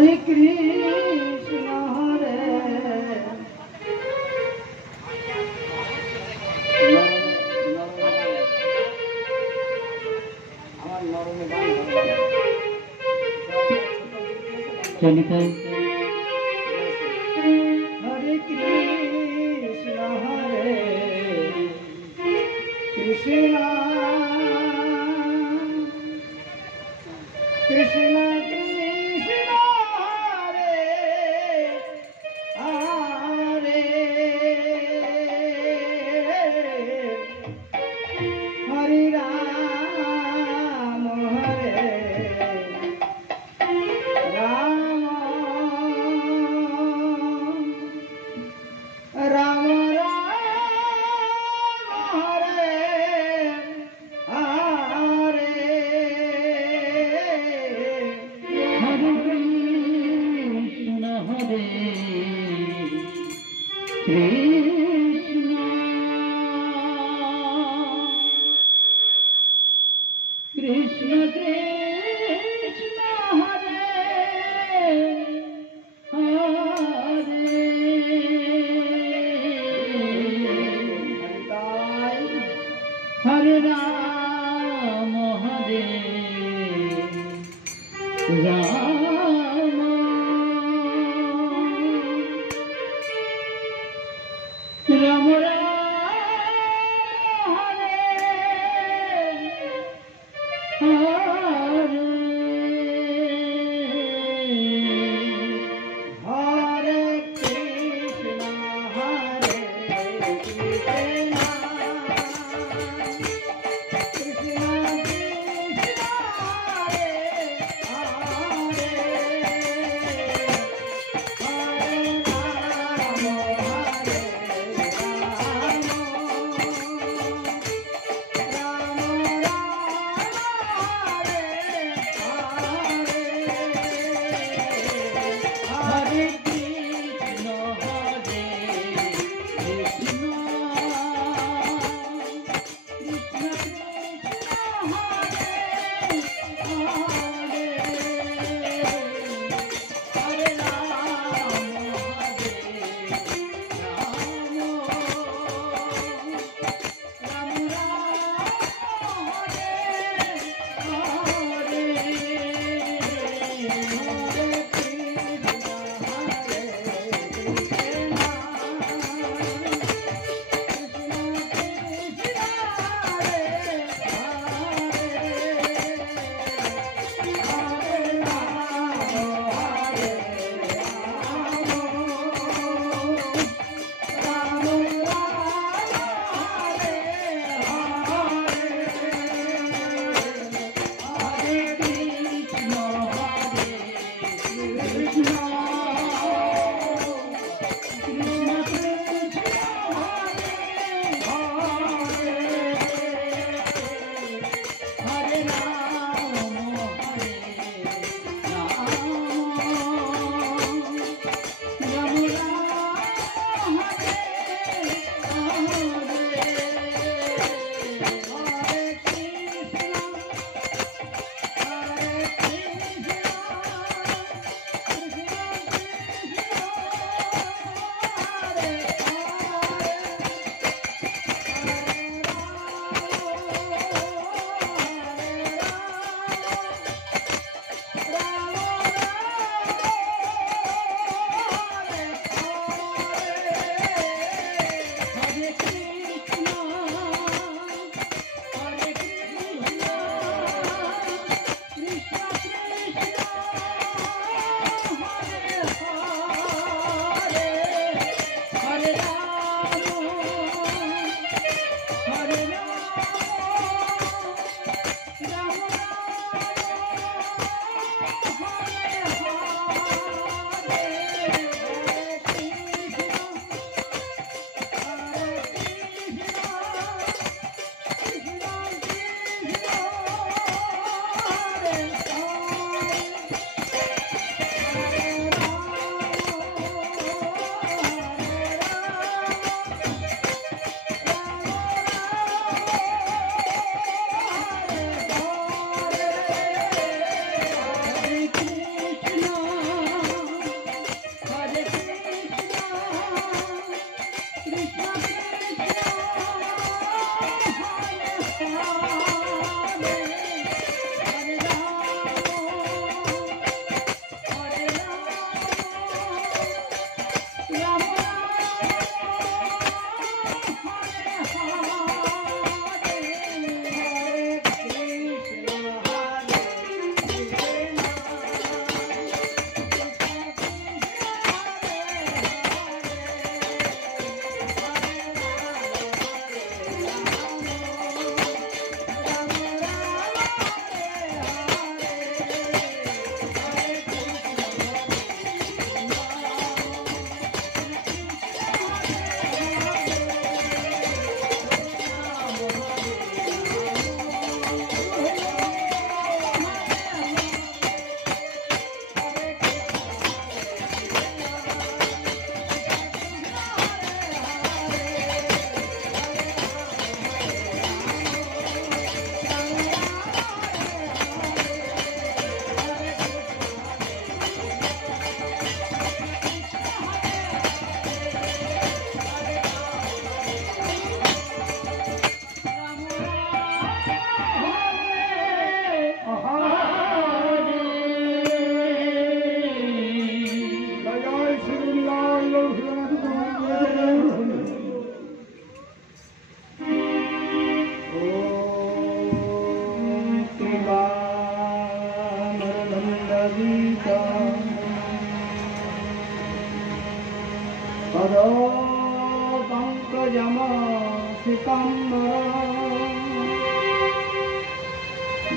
Hare Krishna Hare चलिए Hare Krishna Hare Krishna Krishna Krishna Hare Hare Hare Ram Ram Ram Krishna Krishna Hare Hare Hare Ram Hare Ram Ram Ram Hare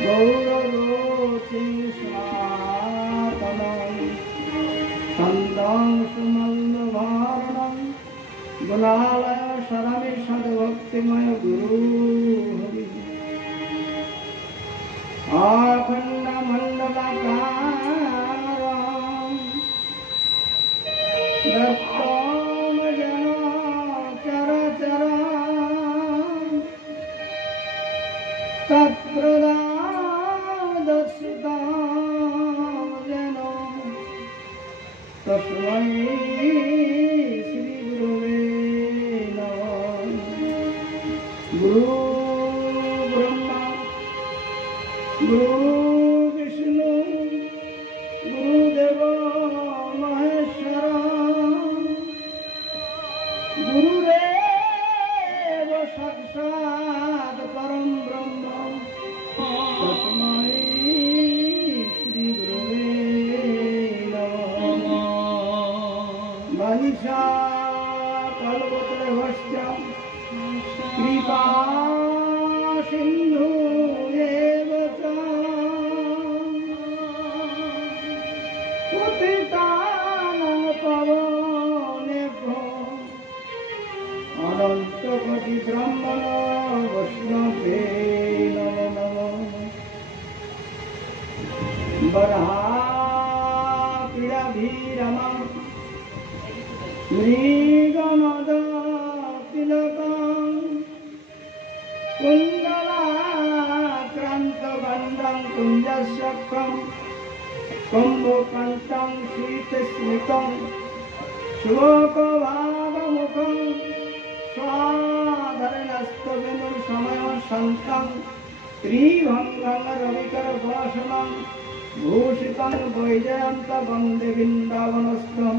গৌরলোচে সনাতনম চন্দং সুমন্দভারণম গুণালয় সরমে সদ্ভক্তিময় গুরু হরি অখণ্ড মণ্ডলাকারম দত্তম জন চরচর তৎপ্রদাদস্যতাম যেন তস্मै শ্রী গুরুবে নমঃ। গুরু ব্রহ্মা গুরু বিষ্ণু গুরুদেব মহেশ্বর গুরুদেব সাক্ষাৎ পরম ব্রহ্ম তস্मै শ্রী গুরুবে নমঃ। মনীষা কল্পতরুশ্চ কৃপা সিন্ধু এব চ পতিতানাং পাবনেভ্যো অনন্ত কোটি ব্রাহ্মণ বৈষ্ণবে নমো নমঃ। বরহাপিরভিরমা মৃগমদ তিলকম কুণ্ডলাক্রান্তবন্ধং কুঞ্জশক্রম কুম্ভকণ্ঠং শীতস্মিতং শোকভাবমুখং স্বাধরণস্তবেনুর সময় সন্তং ত্রিভঙ্গং রবিকরভূষণং ভূষিতং বৈজয়ন্ত বন্দে বৃন্দাবনস্থম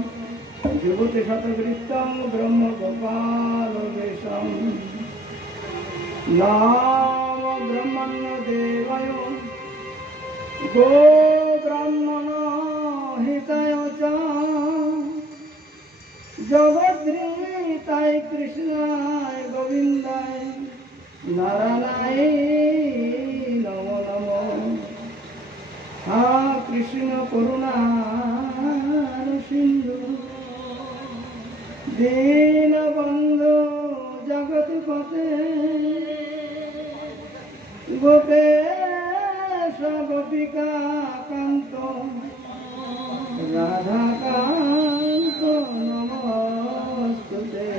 যুবতী শতবৃত্তং ব্রহ্মগোপালবেশম। নাম ব্রহ্মণ্য দেবায় গো ব্রাহ্মণ হিতায় চ জগদ্ধাত্রীতায় কৃষ্ণায় গোবিন্দায় নারায়ণায় নমো নমঃ। হা কৃষ্ণ করুণা সিন্ধু দীনবন্ধু জগৎপতে গোপেশ গোপিকা কান্ত রাধাকান্ত নমস্তুতে।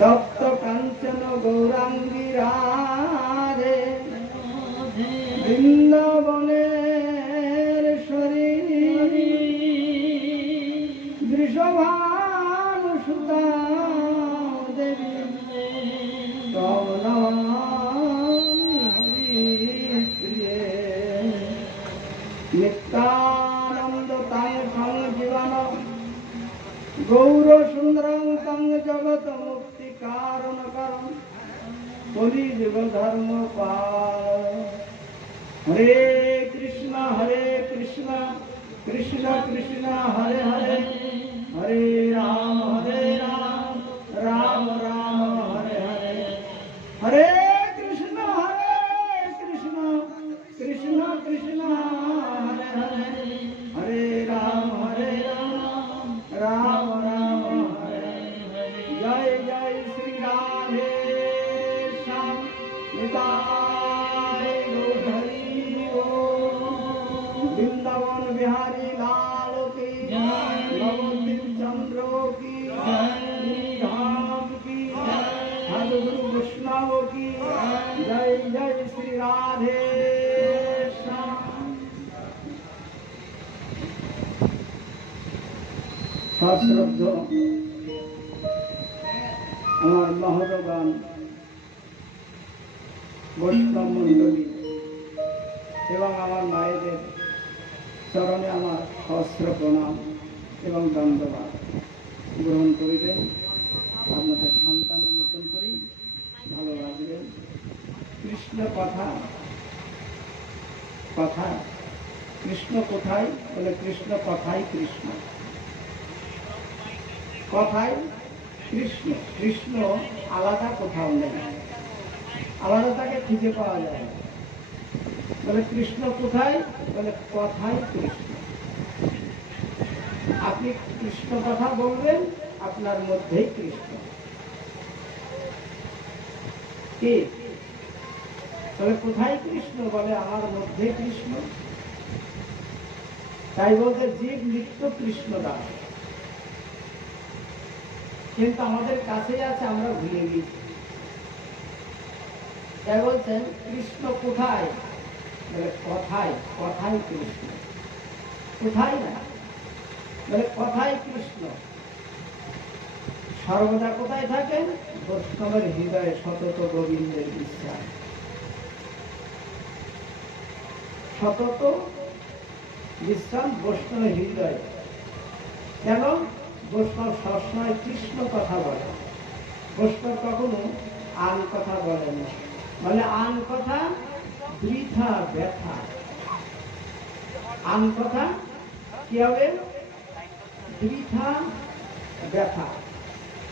তপ্ত কাঞ্চন গৌরাঙ্গী রাধে বৃন্দাবনেশ্বরী বৃষভানুসুতা দেবী তব নমামি হরিপ্রিয়ে। নিত্যানন্দ তাং সংজীবন গৌর সুন্দরং তং জগত মুক্তি কারণ করম কলিযুগ ধর্ম পাল। হরে কৃষ্ণ কৃষ্ণ কৃষ্ণ হরে হরে হরে রাম রাম রাম হরে হরে। হরে কৃষ্ণ কৃষ্ণ কৃষ্ণ হরে হরে হরে রাম রাম রাম হরে হরে। জয় জয় শ্রী রাধে শ্যাম নিতাই গৌর হরি बोल। বৃন্দাবন বিহারী লাল की নবদ্বীপ চন্দ্র की धाम की सद्गुरु वैष्णव की जय जय श्री राधे श्याम। সশ্রদ্ধ আমার মহোদগান বৈষ্ণব মণ্ডলী এবং আমার মায়েদের চরণে আমার সহস্র প্রণাম এবং দণ্ডবাদ গ্রহণ করিবেন। আপনাদের সন্তানের মতন করেই ভালোবাসবেন। কৃষ্ণ কথা কৃষ্ণ কোথায় বলে কৃষ্ণ কথাই কৃষ্ণ কথায় কৃষ্ণ কৃষ্ণ আলাদা কোথাও নেই, আলাদা তাকে খুঁজে পাওয়া যায় না। বলে কৃষ্ণ কোথায়? বলে কথাই কৃষ্ণ। আপনি কৃষ্ণ কথা বলবেন, আপনার মধ্যেই কৃষ্ণ। কি বলে কোথায় কৃষ্ণ? বলে আমার মধ্যে কৃষ্ণ। তাই বলতে জীব নিত্য কৃষ্ণ দাস, কিন্তু আমাদের কাছেই আছে, আমরা ভুলে গেছি। তাই বলছেন কৃষ্ণ কোথায়? বলে কথায়, কথাই কৃষ্ণ। কোথায় না, বলে কথাই কৃষ্ণ। সর্বদা কোথায় থাকেন? বৈষ্ণবের হৃদয়ে সতত গোবিন্দের বিশ্বাস, সতত বিশ্রাম বৈষ্ণবের হৃদয়ে। কেন? বৈষ্ণব সবসময় কৃষ্ণ কথা বলে, বৈষ্ণব কখনো আন কথা বলে না। বলে আন কথা বৃথা ব্যথা। আন কথা কি হবে? বৃথা ব্যথা।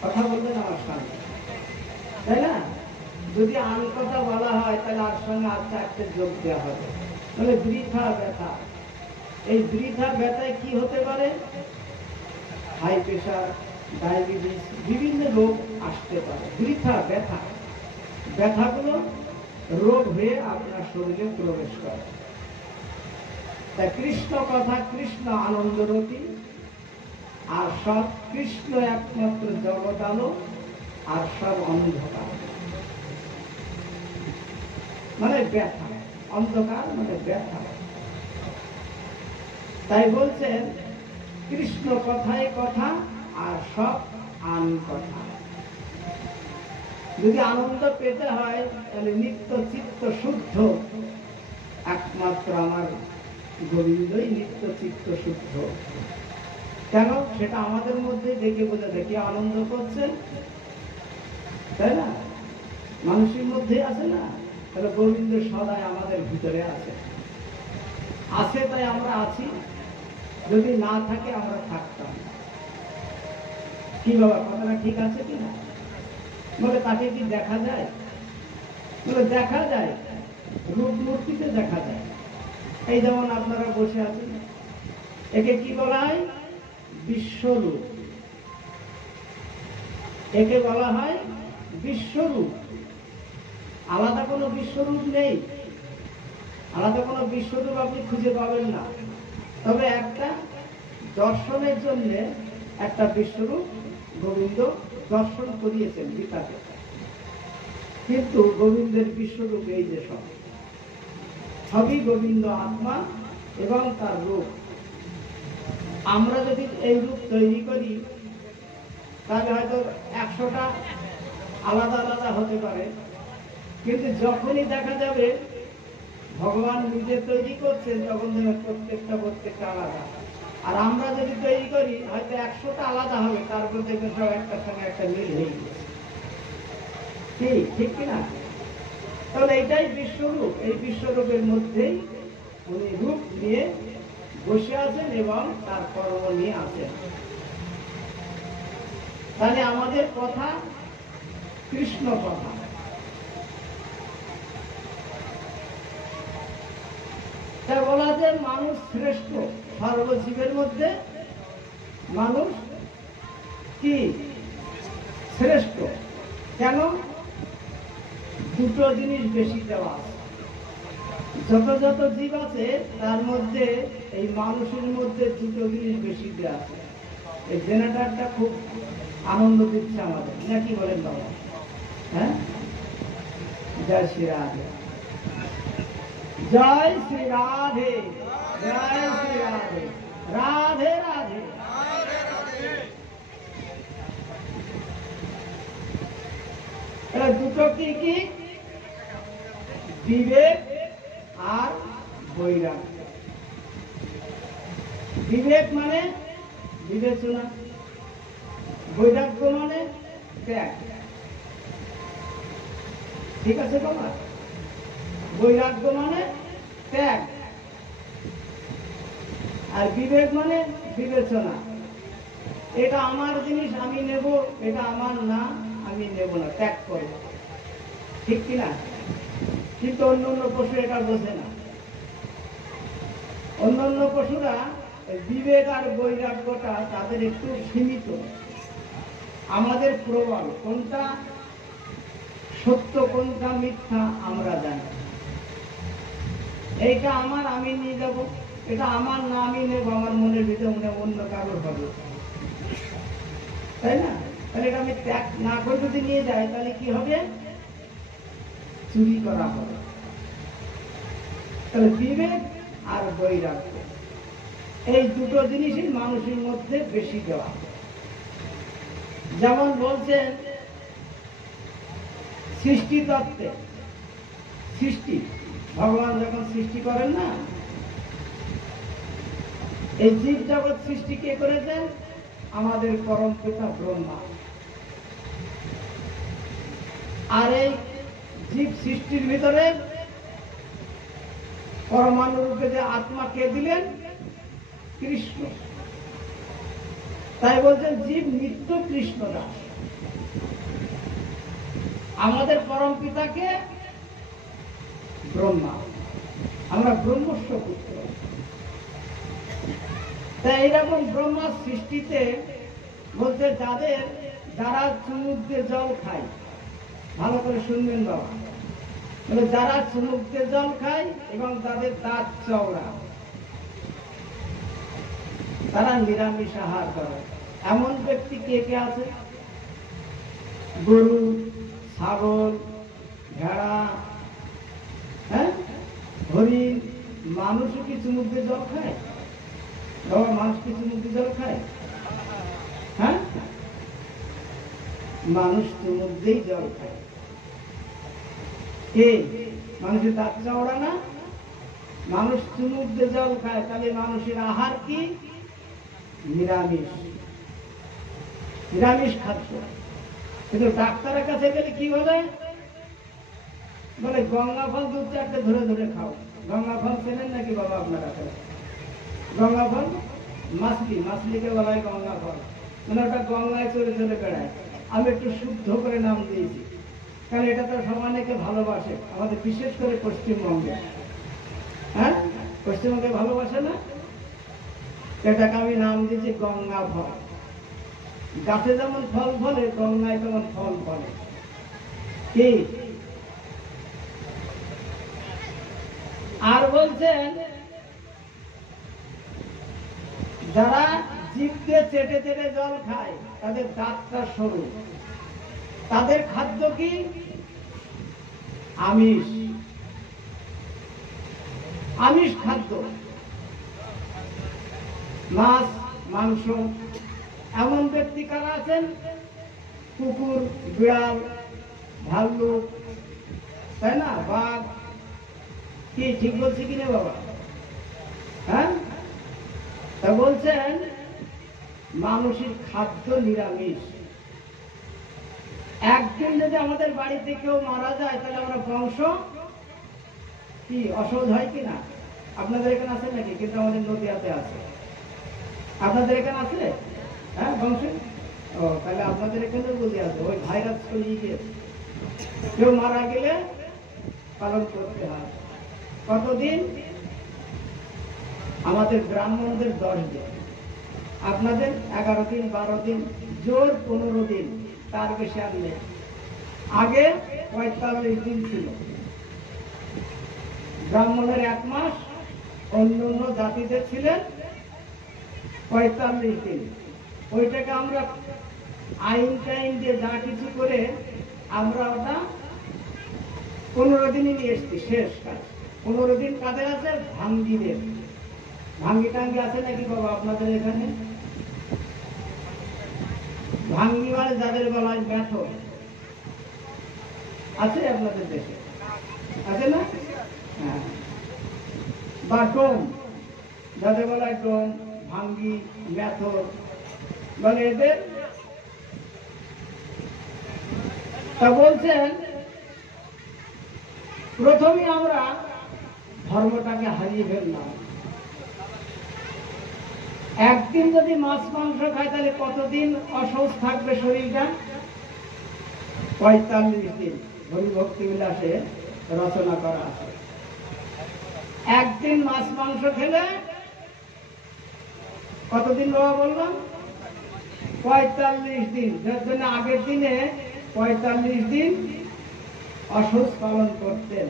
কথা বলবেন আমার সঙ্গে, তাই না? যদি আন কথা বলা হয় তাহলে আর সঙ্গে আর চারটে যোগ দেওয়া হবে। তাহলে বৃথা ব্যথা। এই বৃথা ব্যথায় কি হতে পারে? হাই প্রেশার, ডায়াবেটিস, বিভিন্ন রোগ আসতে পারে। বৃথা ব্যথা, ব্যথাগুলো রোগ হয়ে আপনার শরীরে প্রবেশ করে। তাই কৃষ্ণ কথা, কৃষ্ণ আনন্দরতি, আর সব কৃষ্ণ একমাত্র জগৎ আলো, আর সব অন্ধকার মানে ব্যথা। অন্ধকার মানে ব্যথা। তাই বলছেন কৃষ্ণ কথায় কথা, আর সব আন কথা। যদি আনন্দ পেতে হয় তাহলে নিত্য চিত্ত শুদ্ধ একমাত্র আমার গোবিন্দই নিত্য চিত্ত শুদ্ধ। কেন? সেটা আমাদের মধ্যে দেখে বোঝা যায়। কি আনন্দ করছেন, তাই না? মানুষের মধ্যে আছে না? তাহলে গোবিন্দ সদাই আমাদের ভিতরে আছে। আছে তাই আমরা আছি, যদি না থাকে আমরা থাকতাম। কি বাবা, কথাটা ঠিক আছে কিনা? বলে তাকে কি দেখা যায়? বলে দেখা যায়, রূপ মূর্তিতে দেখা যায়। এই যেমন আপনারা বসে আছেন, একে কি বলা হয়? বিশ্বরূপ। একে বলা হয় বিশ্বরূপ। আলাদা কোনো বিশ্বরূপ নেই, আলাদা কোনো বিশ্বরূপ আপনি খুঁজে পাবেন না। তবে একটা দর্শনের জন্য একটা বিশ্বরূপ গোবিন্দ দর্শন করিয়েছেন গীতাতে। কিন্তু গোবিন্দের বিশ্বরূপ এই যে সব, সবই গোবিন্দ আত্মা এবং তার রূপ। আমরা যদি এই রূপ তৈরি করি তাহলে হয়তো 100টা আলাদা আলাদা হতে পারে, কিন্তু যখনই দেখা যাবে ভগবান নিজে তৈরি করছেন তখন প্রত্যেকটা আলাদা। আর আমরা যদি তৈরি করি হয়তো 100টা আলাদা হবে, তারপর দেখবেন সব একটার সঙ্গে একটা মিল হয়ে গেছে। ঠিক কিনা? তাহলে এইটাই বিশ্বরূপ। এই বিশ্বরূপের মধ্যেই উনি রূপ নিয়ে বসে আছেন এবং তার কর্ম নিয়ে আছেন। তাহলে আমাদের কথা কৃষ্ণ কথা। তা বলা যায় মানুষ শ্রেষ্ঠ, সর্বজীবের মধ্যে মানুষ কি শ্রেষ্ঠ। কেন? দুটো জিনিস বেশি দেওয়া আছে। যত যত জীব আছে তার মধ্যে এই মানুষের মধ্যে দুটো জিনিস বেশি দেওয়া আছে। এই জেনারেটরটা খুব আনন্দ দিচ্ছে আমাদের, নাকি বলেন বাবা? হ্যাঁ, জয় শ্রী রাধে, জয় শ্রী রাধে, জয় শ্রী রাধে, রাধে রাধে। দুটো কি কি? বিবেক আর বৈরাগ্য। বিবেক মানে বিবেচনা, বৈরাগ্য মানে ত্যাগ। ঠিক আছে বাবা? বৈরাগ্য মানে ত্যাগ, আর বিবেক মানে বিবেচনা। এটা আমার জিনিস, আমি নেব, এটা আমার না, আমি নেব না, ত্যাগ করব, ঠিক কিনা? কিন্তু অন্য পশু এটা বোঝে না। অন্যান্য পশুরা বিবেক আর বৈরাগ্যটা তাদের একটু সীমিত, আমাদের প্রবল। কোনটা সত্য কোনটা মিথ্যা আমরা জানি। এইটা আমার, আমি নিয়ে যাব, এটা আমার না, আমি নেব, আমার মনের ভিতরে মনে অন্য কারোর হবে, তাই না? তাহলে এটা আমি ত্যাগ না করে যদি নিয়ে যাই তাহলে কি হবে? চুরি করা হবে। তাহলে বিবেক আর বৈরাগ্য এই দুটো জিনিসই মানুষের মধ্যে বেশি দেওয়া। যেমন বলছেন সৃষ্টি তত্ত্বে, সৃষ্টি ভগবান যখন সৃষ্টি করেন না, এই জীব জগৎ সৃষ্টি কে করেছেন? আমাদের পরম পিতা ব্রহ্মা। আর এই জীব সৃষ্টির ভিতরে পরমাণু রূপে যে আত্মা কে দিলেন? কৃষ্ণ। তাই বলছেন জীব নিত্য কৃষ্ণ দাস। আমাদের পরম পিতাকে ব্রহ্মা, আমরা ব্রহ্মস্ব পুত্র। তাই এইরকম ব্রহ্মার সৃষ্টিতে বলতে যারা চুমুক দিয়ে জল খায়, ভালো করে শুনবেন বাবা, মানে যারা চুমুক দিয়ে জল খায় এবং তাদের দাঁত চওড়া, তারা নিরামিষ আহার করে। এমন ব্যক্তি কে কে আছে? গরু, ছাগল, ভেড়া, হ্যাঁ, হরিণ। মানুষও কি চুমুক দিয়ে জল খায়? বাবা, মানুষ কি চুমুক দিয়ে জল খায়? হ্যাঁ, মানুষ চুমুক দিয়েই জল খায়। কে? মানুষের দাঁত চওড়া না? মানুষ চুমুক দিয়ে জল খায়, তাহলে মানুষের আহার কি? নিরামিষ, নিরামিষ খাদ্য। কিন্তু ডাক্তারের কাছে গেলে কি বলে? গঙ্গা ফল 2-4টে ধরে ধরে খাও। গঙ্গা ফল চেনেন নাকি বাবা আপনারা? গঙ্গা ফল মাছলিকে বলা হয় গঙ্গা ফল। মানে ওটা গঙ্গায় চলে চলে বেড়ায়। আমি একটু শুদ্ধ করে নাম দিয়েছি, কারণ এটা তো সমানেকে ভালোবাসে, আমাদের বিশেষ করে পশ্চিমবঙ্গে। হ্যাঁ, পশ্চিমবঙ্গে ভালোবাসে না? এটাকে আমি নাম দিয়েছি গঙ্গা ফল। গাছে যেমন ফল ফলে, গঙ্গায় তেমন ফল ফলে। কি? আর বলছেন যারা জিভ দিয়ে চেটে চেটে জল খায়, তাদের দাঁতটা সরু, তাদের খাদ্য কি? আমিষ, আমিষ খাদ্য, মাছ, মাংস। এমন ব্যক্তি কারা আছেন? কুকুর, বিড়াল, ভাল্লুক, তাই না, বাঘ। কি ঠিক বলছি কিনা বাবা? হ্যাঁ, তা বলছেন মানুষের খাদ্য নিরামিষ। একদিন যদি আমাদের বাড়িতে কেউ মারা যায়, তাহলে আমরা বংশ কি অসহজ হয় কিনা? আপনাদের এখানে আছে নাকি? কিন্তু আমাদের নদীয়াতে আছে। আপনাদের এখানে আছে? হ্যাঁ, বংশ। ও, তাহলে আপনাদের এখানে বুঝে আছে, ওই ভাইরাস ছড়িয়ে গিয়েছে। কেউ মারা গেলে পালন করতে হয় কতদিন? আমাদের ব্রাহ্মণদের 10 দিন, আপনাদের 11 দিন, 12 দিন, জোর 15 দিন, তার বেশি আর নেই। আগে 45 দিন ছিল। ব্রাহ্মণের 1 মাস, অন্য জাতিদের ছিলেন 45 দিন। ওইটাকে আমরা আইন টাইন দিয়ে যা কিছু করে আমরা ওটা 15 দিনই নিয়ে এসছি। শেষ কাজ 15 দিন কাদের আছে? ভাঙ্গিদের। ভাঙ্গি টাঙ্গি আছে নাকি বাবা আপনাদের এখানে? ভাঙ্গি মানে যাদের গলায় ব্যথা আছে আপনাদের দেশে, আছে না? হ্যাঁ, বা ডোম, যাদের গলায় ডোম, ভাঙ্গি, মেথর বলে এদের। তা বলছেন প্রথমে আমরা ধর্মটাকে হারিয়ে ফেললাম। একদিন যদি মাছ মাংস খায় তাহলে কতদিন অসুস্থ থাকবে শরীরটা? 45 দিন। হরিভক্তি বিলাসে রচনা করা আছে। একদিন মাছ মাংস খেলে কতদিন বাবা বললাম? 45 দিন। যার জন্য আগের দিনে 45 দিন অসুস্থ পালন করতেন।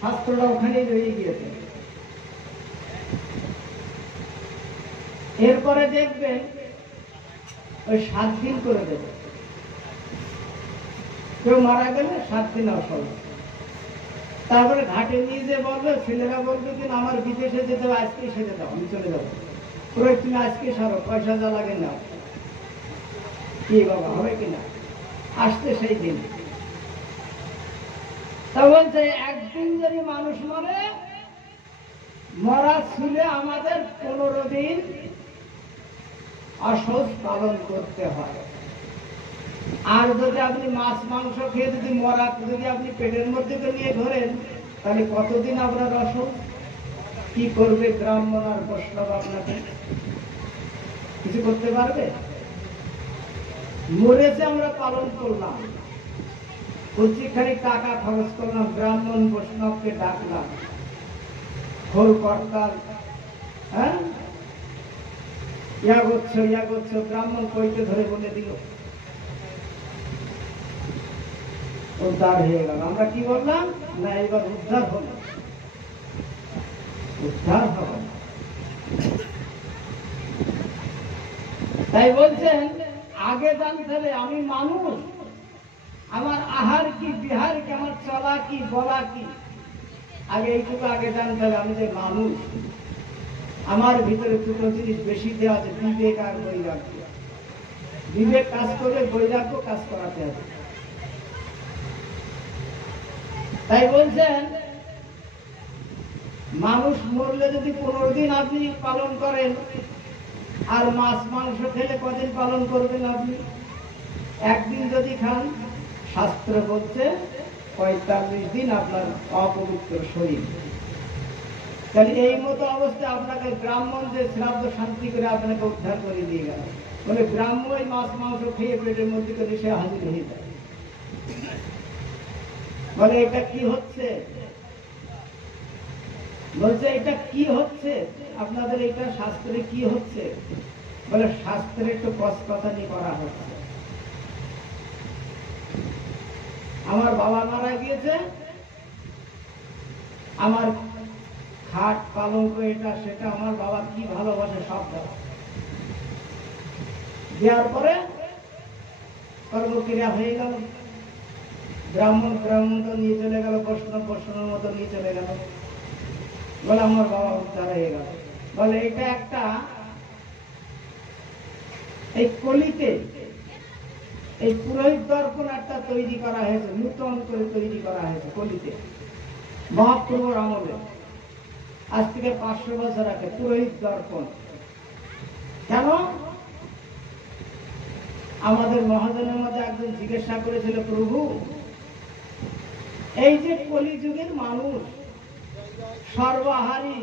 শাস্ত্রটা ওখানেই রয়ে গিয়েছে। এরপরে দেখবেন ওই 7 দিন করে দেবে। কেউ মারা গেলে 7 দিন অসুস্থ। তারপরে ঘাটে নিয়ে যে বলবে, ছেলেরা বলবে কিনা আমার বিদেশে যেতে হবে, আজকে সেরে দাও, আমি চলে যাবো। পুরো তুমি আজকে সারো, পয়সা যা লাগে না। কি বাবা হবে কিনা? আসতে সেই দিন। তা বলছে একদিন যদি মানুষ মরে, মরা ছিল আমাদের 15 দিন অসুস্থ পালন করতে হয়। আর যদি আপনি মাছ মাংস খেয়ে যদি মরা যদি আপনি পেটের মধ্যে নিয়ে ঘোরেন, তাহলে কতদিন আপনার অসুস্থ? কি করবে ব্রাহ্মণ আর বৈষ্ণব? আপনাকে কিছু করতে পারবে? মরেছে আমরা পালন করলাম, প্রত্যেকখানি টাকা খরচ করলাম, ব্রাহ্মণ বৈষ্ণবকে ডাকলাম, খোল করতাল, হ্যাঁ ইয়া করছো, ব্রাহ্মণ কইতে ধরে বলে দিল, উদ্ধার হয়ে গেল। আমরা কি বললাম? না, এবার উদ্ধার হল, উদ্ধার হবে না। তাই বলছেন আগে জানতে হবে আমি মানুষ, আমার আহার কি, বিহার কি, আমার চলা কি, বলা কি, আগে এইটুকু আগে জানতে হবে আমি যে মানুষ। আমার ভিতরে দুটো জিনিস বেশি দেওয়া আছে, বিবেক আর বৈরাগ্য। বিবেক কাজ করে, বৈরাগ্য কাজ করাতে হবে। তাই বলছেন মানুষ মরলে যদি 15 দিন আপনি পালন করেন, আর মাছ মাংস খেলে কদিন পালন করবেন আপনি? একদিন যদি খান, শাস্ত্র বলছে 45 দিন আপনার অপবিত্র শরীর। তাহলে এই মতো অবস্থায় আপনাকে ব্রাহ্মণ যে শ্রাদ্ধ শান্তি করে আপনাকে উদ্ধার করে দিয়ে গেল, বলে ব্রাহ্মণ মাছ মাংস খেয়ে পেটের মধ্যে করে সে হাজির হয়ে যায়। বলে এটা কি হচ্ছে? বলছে এটা কি হচ্ছে আপনাদের, এটা শাস্ত্রে কি হচ্ছে? বলে শাস্ত্রে একটু কসকথানি করা হচ্ছে। আমার বাবা মারা গিয়েছে, আমার খাট পালঙ্ক এটা সেটা আমার বাবা কি ভালোবাসে সব দেওয়া, দেওয়ার পরে কর্মক্রিয়া হয়ে গেল। ব্রাহ্মণ তো নিয়ে চলে গেল, বৈষ্ণবের মতো নিয়ে চলে গেল। বলে আমার বাবা উদ্ধার হয়ে গেল। বলে এটা একটা এই কলিতে এই পুরোহিত দর্পণ একটা তৈরি করা হয়েছে, নূতন করে তৈরি করা হয়েছে কলিতে, মহাপ্রভুর আমলে, আজ থেকে 500 বছর আগে। পুরোহিত দর্পণ কেন? আমাদের মহাজনের মধ্যে একজন জিজ্ঞাসা করেছিল, প্রভু এই যে কলিযুগের মানুষ সর্বাহারী,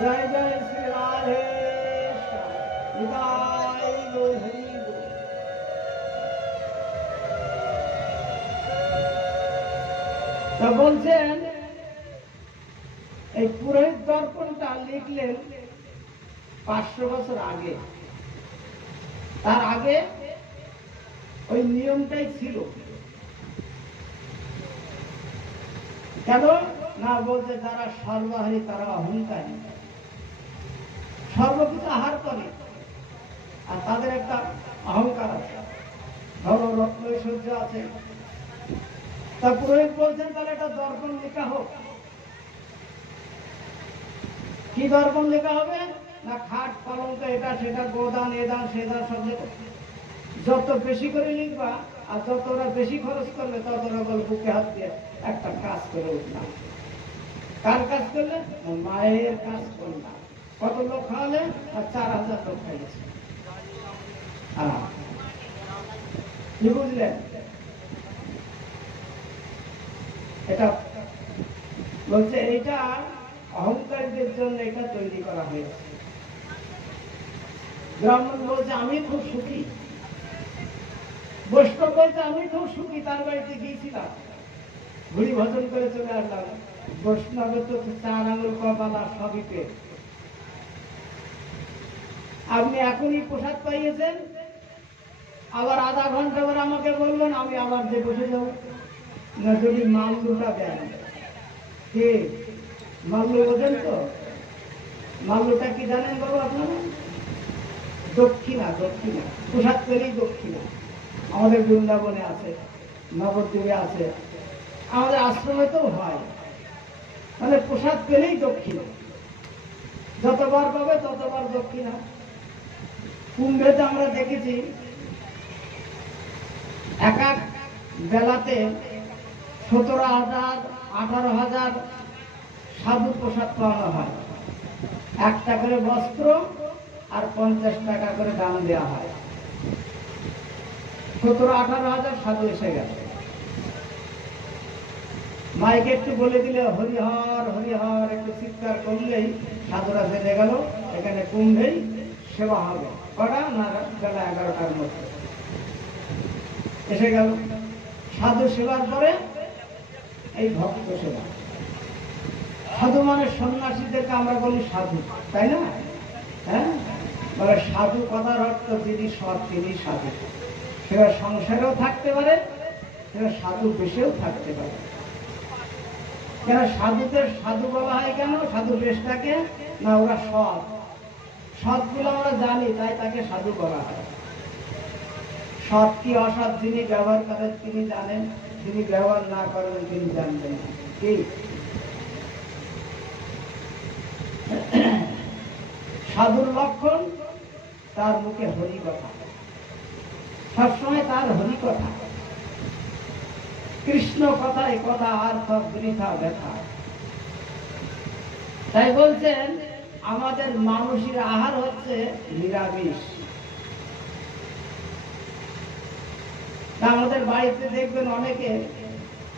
জয় জয় শ্রী রাধে, তা বলছেন এই পুরোহিত দর্পণটা লিখলেন 500 বছর আগে। তার আগে ওই নিয়মটাই ছিল। কেন না? বলছে যারা সর্বাহারী তারা অহংকারী, সর্বকিছু আহার করে, আর তাদের একটা অহংকার আছে, ধন রত্ন ঐশ্বর্য আছে। তা পুরোহিত বলছেন তাহলে একটা দর্পণ লেখা হোক। কি দর্পণ লেখা হবে? না খাট পালঙ্ক এটা সেটা, গোদান এদান সেদান সব লেখা। যত বেশি করে লিখবা আর যত ওরা বেশি খরচ করবে, তত ওরা বল বুকে হাত দিয়ে একটা কাজ করে উঠলাম। কার কাজ করলে? মায়ের কাজ করলাম। কত লোক খাওয়ালে? 4000 লোক খাইয়েছে। কি বুঝলেন? এটা বলছে এটা অহংকারীদের জন্য এটা তৈরি করা হয়েছে। ব্রাহ্মণ বলছে আমি খুব সুখী, বৈষ্ণব বলছে আমি খুব সুখী, তার বাড়িতে গিয়েছিলাম, ঘুরি ভজন করে চলে আসলাম। বৈষ্ণবের তো 4 আঙুল কপাল আর সবই পেট। আপনি এখনই প্রসাদ পাইয়েছেন, আবার আধা ঘন্টা পর আমাকে বললেন আমি আবার যে বসে যাবো না, যদি মাল্যটা দেন। কে মাল্য বোঝেন তো? মাল্যটা কি জানেন বাবু আপনারা? দক্ষিণা, দক্ষিণা, প্রসাদ পেলেই দক্ষিণা। আমাদের বৃন্দাবনে আছে, নবদ্বীপে আছে, আমাদের আশ্রমে তো হয়। মানে প্রসাদ পেলেই দক্ষিণা, যতবার পাবে ততবার দক্ষিণা। কুম্ভেতে আমরা দেখেছি এক এক বেলাতে 17,000 18,000 সাধু প্রসাদ পাওয়ানো হয়। 1টা করে বস্ত্র আর 50 টাকা করে দাম দেওয়া হয়। 17,000-18,000 সাধু এসে গেল। মাইকে একটু বলে দিলে হরিহর হরিহর একটু চিৎকার করলেই সাধুরা জেনে গেল এখানে কুম্ভেই সেবা হবে। কটা না? বেলা 11টার মধ্যে এসে গেল। সাধু সেবার পরে এই ভক্ত সেবা। সাধু মানে সন্ন্যাসীদেরকে আমরা বলি সাধু, তাই না? হ্যাঁ, বলে সাধু কথার অর্থ যিনি সৎ তিনি সাধু। সেটা সংসারেও থাকতে পারে, সেটা সাধু বেশেও থাকতে পারে। কেন সাধুদের সাধু বলা হয় কেন? সাধু বেশটাকে না, ওরা সৎ। সৎগুলো আমরা জানি, তাই তাকে সাধু বলা হয়। সৎ কি অসৎ যিনি ব্যবহার করেন তিনি জানেন, যিনি ব্যবহার না করেন তিনি জানবেন না। কি সাধুর লক্ষণ? তার মুখে হরি কথা, সবসময় তার হরি কথা, কৃষ্ণ কথায় কথা আর সব বৃথা ব্যথা। তাই বলছেন আমাদের মানুষের আহার হচ্ছে নিরামিষ। আমাদের বাড়িতে দেখবেন অনেকে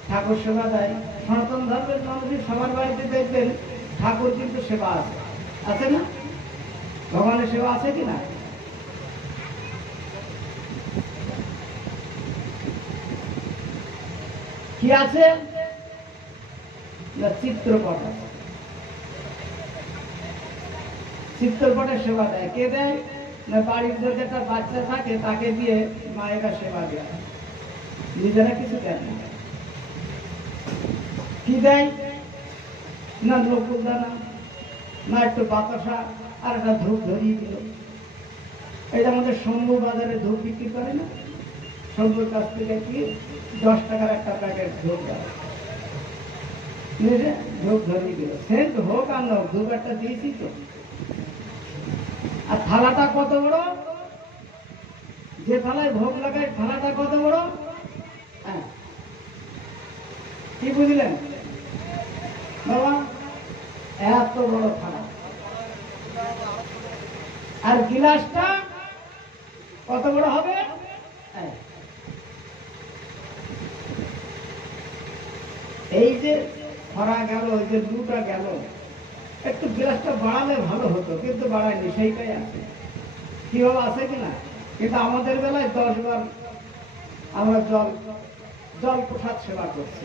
ঠাকুর সেবা দেয়। সনাতন ধর্মের মানুষের সবার বাড়িতে দেখবেন ঠাকুর কিন্তু সেবা আছে, আছে না? ভগবানের সেবা আছে কিনা? কি আছে? না চিত্রপট আছে। চিত্রপটে সেবা দেয়। কে দেয়? না বাড়ির যদি একটা বাচ্চা থাকে তাকে দিয়ে মায়েরা সেবা দেয়, নিজেরা কিছু দেয় না। কি দেয়? না নকুল দানা, না একটু বাতাসা, আর একটা ধূপ ধরিয়ে দিল। এটা আমাদের শম্ভু বাজারে ধূপ বিক্রি করে না? শম্ভুর কাছ থেকে কি 10 টাকার একটা প্যাকেট ধূপ দেয়, ধূপ ধরিয়ে দিল। সেন্ট হোক আর না, ধূপ একটা দিয়েছি তো। আর থালাটা কত বড়? যে থালায় ভোগ লাগায় থালাটা কত বড়? হ্যাঁ, কি বুঝলেন বাবা? এত বড় থালা। আর গিলাসটা কত বড় হবে? এই যে খরা গেল, ওই যে লুটা গেল, একটু গ্লাসটা বাড়ালে ভালো হতো, কিন্তু বাড়ায়নি, সেইটাই আছে। কিভাবে আছে কিনা? কিন্তু আমাদের বেলায় 10 বার আমরা জল প্রসাদ সেবা করছি,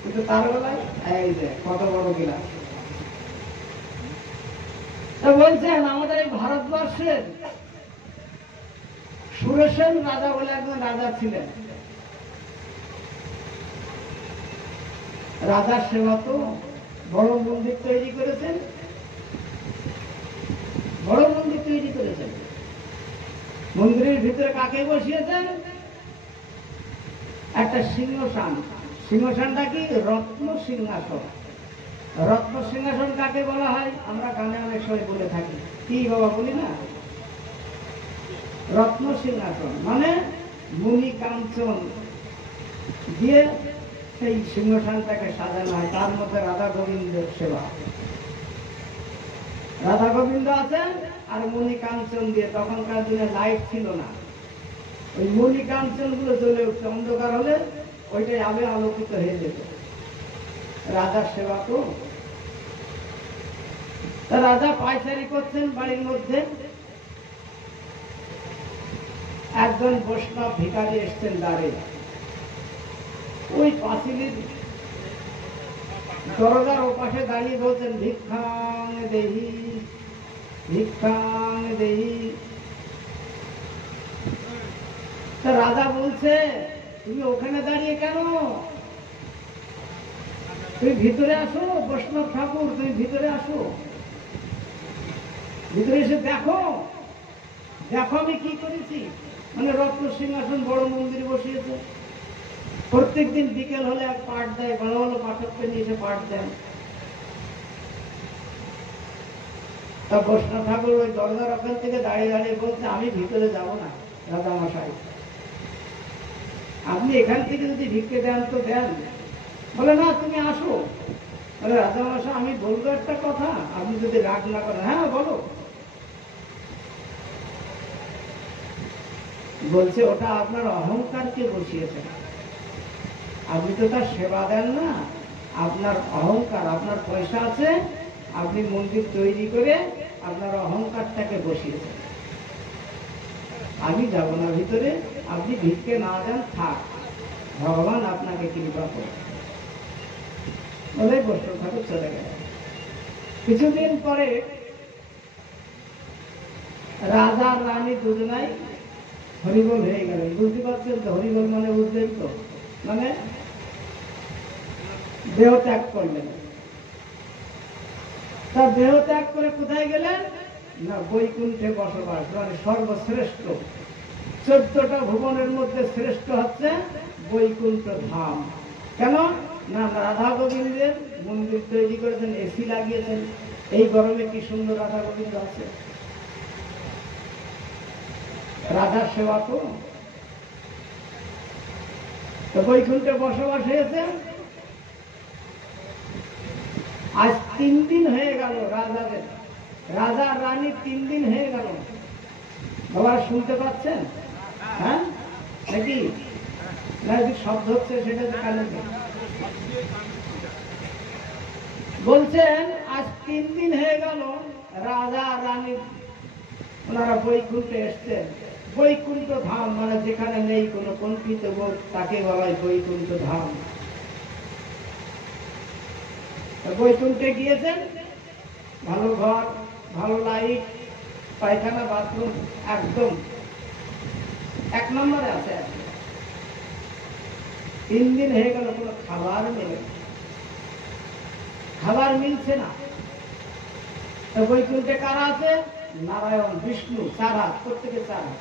কিন্তু তার বেলায় এই যে কত বড় গিলাস। তো বলছেন আমাদের এই ভারতবর্ষের সুরেশেন রাজা বলে একজন রাজা ছিলেন। রাজার সেবা তো বড় মন্দির তৈরি করেছেন, বড় মন্দির তৈরি করেছেন। মন্দিরের ভিতরে কাকে বসিয়েছেন? একটা সিংহাসন। সিংহাসনটা কি? রত্ন সিংহাসন। রত্ন সিংহাসন কাকে বলা হয়? আমরা গানে অনেক সময় বলে থাকি। কি বাবা বলি না? রত্ন সিংহাসন মানে মণি কাঞ্চন দিয়ে সেই সিংহাসনটাকে সাজানো হয়। তার মধ্যে রাধা গোবিন্দের সেবা। রাধা গোবিন্দ আছেন আর মণি কাঞ্চন দিয়ে। তখনকার দিনে লাইট ছিল না, ওই মণি কাঞ্চন গুলো জ্বলে উঠছে, অন্ধকার হলে ওইটাই আলো আলোকিত হয়ে যেত। রাজার সেবা তো। তা রাজা পায়চারি করছেন বাড়ির মধ্যে, একজন বৈষ্ণব ভিখারি এসছেন দ্বারে। ওই পাঁচিলের দরজার ওপাশে দাঁড়িয়ে বলছেন, ভিক্ষাং দেহি, ভিক্ষাং দেহি। তা রাজা বলছে, তুমি ওখানে দাঁড়িয়ে কেন? তুমি ভিতরে আসো, বৈষ্ণব ঠাকুর, তুমি ভিতরে আসো, ভিতরে এসে দেখো, দেখো আমি কি করেছি। মানে রত্ন সিংহাসন বড় মন্দিরে বসিয়েছে, প্রত্যেকদিন বিকেল হলে এক পাঠ দেয়, ভালো ভালো পাঠককে নিয়ে এসে পাঠ দেন। তা বৈষ্ণব ঠাকুর ওই দরজার ওখান থেকে দাঁড়িয়ে দাঁড়িয়ে বলছে, আমি ভিতরে যাব না রাজা মশাই, আপনি এখান থেকে যদি ভিক্ষে দেন তো দেন। বলে না, তুমি আসো। বলে রাজা মশাই, আমি বলবো একটা কথা, আপনি যদি রাগ না করেন। হ্যাঁ বলো। বলছে, ওটা আপনার অহংকারকে বসিয়েছে, আপনি তো তার সেবা দেন না, আপনার অহংকার, আপনার পয়সা আছে, আপনি মন্দির তৈরি করে আপনার অহংকারটাকে বসিয়েছেন। আমি যাব না ভিতরে, আপনি ভিক্ষে না দেন থাক, ভগবান আপনাকে কৃপা করে। বলে বৈষ্ণব ঠাকুর চলে গেল। কিছুদিন পরে রাজা আর রানী দুজনাই হরিবল হয়ে গেলেন। বুঝতে পারছেন তো, হরিবল মানে বুঝলেন তো, মানে দেহ ত্যাগ করলেন। তার দেহ ত্যাগ করে কোথায় গেলেন না, বৈকুণ্ঠে বসবাস, মানে সর্বশ্রেষ্ঠ 14টা ভুবনের মধ্যে শ্রেষ্ঠ হচ্ছে বৈকুণ্ঠ ধাম। কেন না, রাধা গোবিন্দের মন্দির তৈরি করেছেন, এসি লাগিয়েছেন। এই গরমে কি সুন্দর রাধা গোবিন্দ আছে। রাধার সেবা তো। বৈকুণ্ঠে বসবাস হয়েছে। আজ 3 দিন হয়ে গেল রাজাদের, রাজা রানী 3 দিন হয়ে গেল। বাবা শুনতে পাচ্ছেন? হ্যাঁ নাকি না, শব্দ হচ্ছে সেটা কানে। বলছেন আজ 3 দিন হয়ে গেল রাজা রানী ওনারা বৈকুণ্ঠে এসছেন। বৈকুণ্ঠ ধাম মানে যেখানে নেই কোনো কল্পিত বোধ, তাকে বলা হয় বৈকুণ্ঠ ধাম। বৈকুণ্ঠে গিয়েছেন, ভালো ঘর, ভালো লাইট, পায়খানা বাথরুম একদম 1 নম্বরে আছে। 3 দিন হয়ে গেল, কোনো খাবার মেলে, খাবার মিলছে না। বৈকুণ্ঠে কারা আছে? নারায়ণ, বিষ্ণু, 4 হাত, প্রত্যেকে 4 হাত।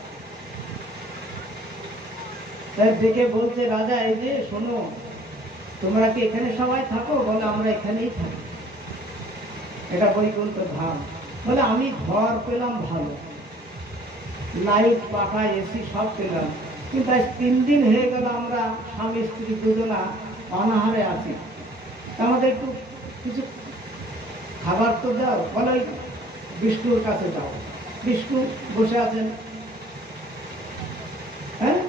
দেখে বলছে রাজা, এই যে শোনো, তোমরা কি এখানে সবাই থাকো? বলে আমরা এখানেই থাকি, এটা বৈকুণ্ঠ ধাম। বলে আমি ঘর পেলাম ভালো, লাইট, পাখা, এসি সব পেলাম, কিন্তু আজ 3 দিন হয়ে গেল আমরা স্বামী স্ত্রী দুজনা অনাহারে আছি, আমাদের একটু কিছু খাবার তো দাও। বলে বিষ্ণুর কাছে যাও। বিষ্ণু বসে আছেন, হ্যাঁ,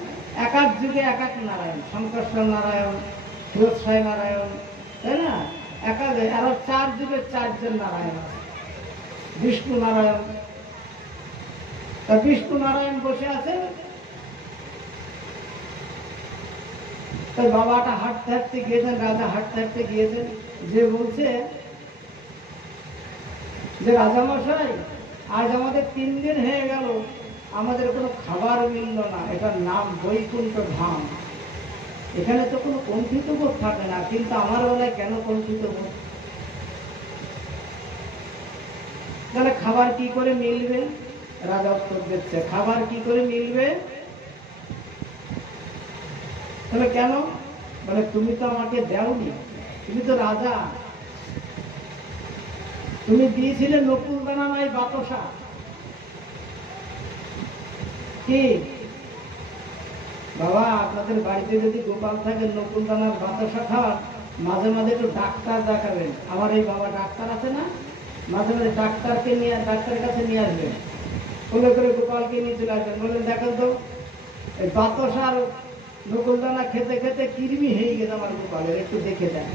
এক এক যুগে এক এক নারায়ণ, শঙ্করেশ্বর নারায়ণ, সুরৎসাই নারায়ণ, তাই না? আরো 4 যুগে 4 জন নারায়ণ আছে, বিষ্ণু নারায়ণ। তা বিষ্ণু নারায়ণ বসে আছেন। তাই বাবাটা হাঁটতে হাঁটতে গিয়েছেন, রাজা হাঁটতে হাঁটতে গিয়েছেন, যে বলছে যে রাজা মশাই, আজ আমাদের 3 দিন হয়ে গেল, আমাদের কোনো খাবার মিলল না, এটার নাম বৈকুণ্ঠ ধাম। এখানে তো কোনো কণ্ঠিত বোধ থাকে না, কিন্তু আমার বেলায় কেন কণ্ঠিত বোধ? তাহলে খাবার কি করে মিলবে? রাজা উত্তর দিচ্ছে, খাবার কি করে মিলবে? তাহলে কেন? বলে তুমি তো আমাকে দেওনি, তুমি তো রাজা, তুমি দিয়েছিলে নকুল দানা নাই বাতাসা। কি বাবা, আপনাদের বাড়িতে যদি গোপাল থাকে, নকুল দানার বাতাসা খাওয়ার, মাঝে মাঝে একটু ডাক্তার দেখাবেন। আমার এই বাবা ডাক্তার আছে না, মাঝে মাঝে ডাক্তারকে নিয়ে, ডাক্তারের কাছে নিয়ে আসবেন, কোলে করে গোপালকে নিয়ে চলে আসবেন। বলবেন দেখেন তো, এই বাতাসার নকুল দানা খেতে খেতে কৃমি হয়ে গেছে আমার গোপালের, একটু দেখে দেন।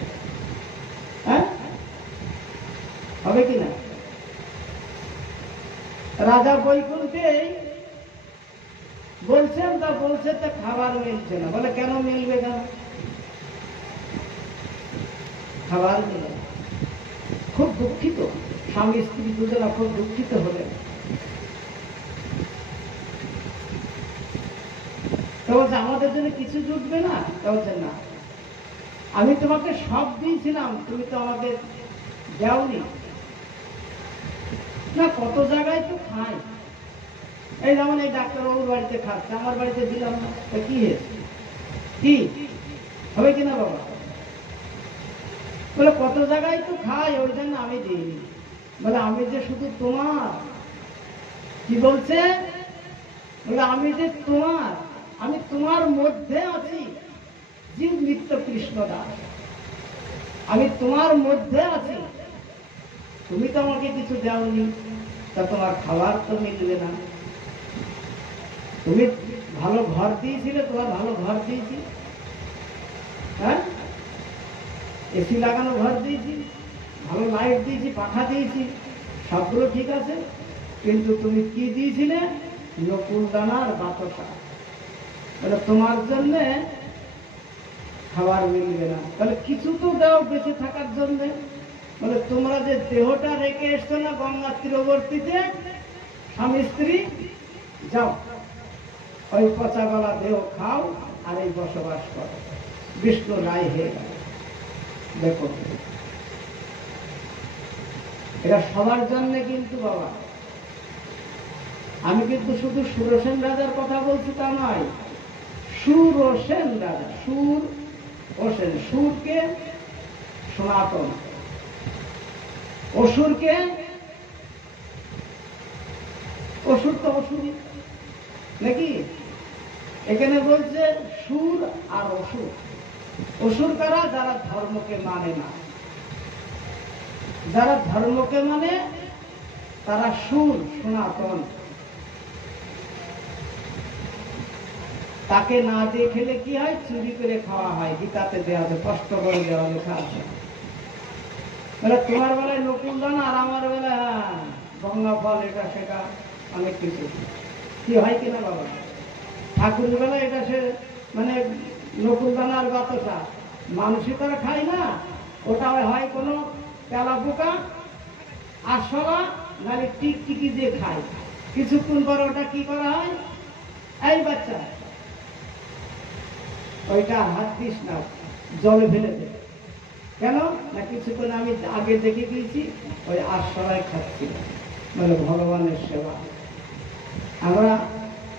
হবে কিনা? রাজা বৈকুণ্ঠে বলছেন, তা বলছে তো খাবার মিলছে না। বলে কেন মিলবে না? খাবার মিলে না। খুব দুঃখিত, স্বামী স্ত্রী দুজনা খুব দুঃখিত হলেন। তো বলছে আমাদের জন্য কিছু জুটবে না? তো বলছে না, আমি তোমাকে সব দিয়েছিলাম, তুমি তো আমাকে দেওনি। না, কত জায়গায় তো খাই, এই যেমন এই ডাক্তারবাবুর বাড়িতে খাচ্ছে, আমার বাড়িতে দিলাম না, কি হয়েছে? কি হবে কিনা বাবা? বলে কত জায়গায় তো খাই, ওই জন্য আমি দিইনি। বলে আমি যে শুধু তোমার, কি বলছে? বলে আমি যে তোমার, আমি তোমার মধ্যে আছি, জীব নিত্য কৃষ্ণ দাস, আমি তোমার মধ্যে আছি, তুমি তো আমাকে কিছু দেওনি, তা তোমার খাবার তো মিলবে না। তুমি ভালো ঘর দিয়েছিলে, তোমার ভালো ঘর দিয়েছি, হ্যাঁ, এসি লাগানো ঘর দিয়েছি, ভালো লাইট দিয়েছি, পাখা দিয়েছি, সবগুলো ঠিক আছে, কিন্তু তুমি কি দিয়েছিলে? নকুল দানার বাতাসা। বলে তোমার জন্য খাবার মিলবে না। তাহলে কিছু তো দাও বেঁচে থাকার জন্য। বলে তোমরা যে দেহটা রেখে এসছো না গঙ্গার তীরবর্তীতে, স্বামী স্ত্রী, যাও ওই পচাগলা দেহ খাও আর এই বসবাস করো। বিষ্ণু রায় হয়ে গেল। দেখো, এটা সবার জন্য কিন্তু বাবা। আমি কিন্তু শুধু সুরসেন রাজার কথা বলছি তা নয়, সুরসেন রাজা, সুর ও সেন, সুরকে সনাতন, অসুরকে, অসুর তো অসুরই নাকি? এখানে বলছে সুর আর অসুর। অসুর কারা? যারা ধর্মকে মানে না। যারা ধর্মকে মানে তারা সুর, সনাতন। তাকে না দিয়ে খেলে কি হয়? চুরি করে খাওয়া হয়। গীতাতে দেওয়া আছে, কষ্ট করে দেওয়া লেখা আছে। বলে তোমার বেলায় নকুল দানা আর আমার বেলায় গঙ্গা ফল, এটা সেটা অনেক কিছু। কি হয় কিনা বাবা? ঠাকুরের বেলায় এটা সে মানে নকুল দানার বাতাসা, মানুষই তারা খায় না। ওটা হয় কোনো তেলা পোকা, আরশোলা, নাহলে টিকটিকি দিয়ে খায়। কিছুক্ষণ পরে ওটা কি করা হয়? এই বাচ্চা, ওইটা হাত দিস না, জলে ফেলে দে। কেন না? কিছুক্ষণ আমি আগে দেখে দিয়েছি, ওই আরশোলায় খাচ্ছি। মানে ভগবানের সেবা। আমরা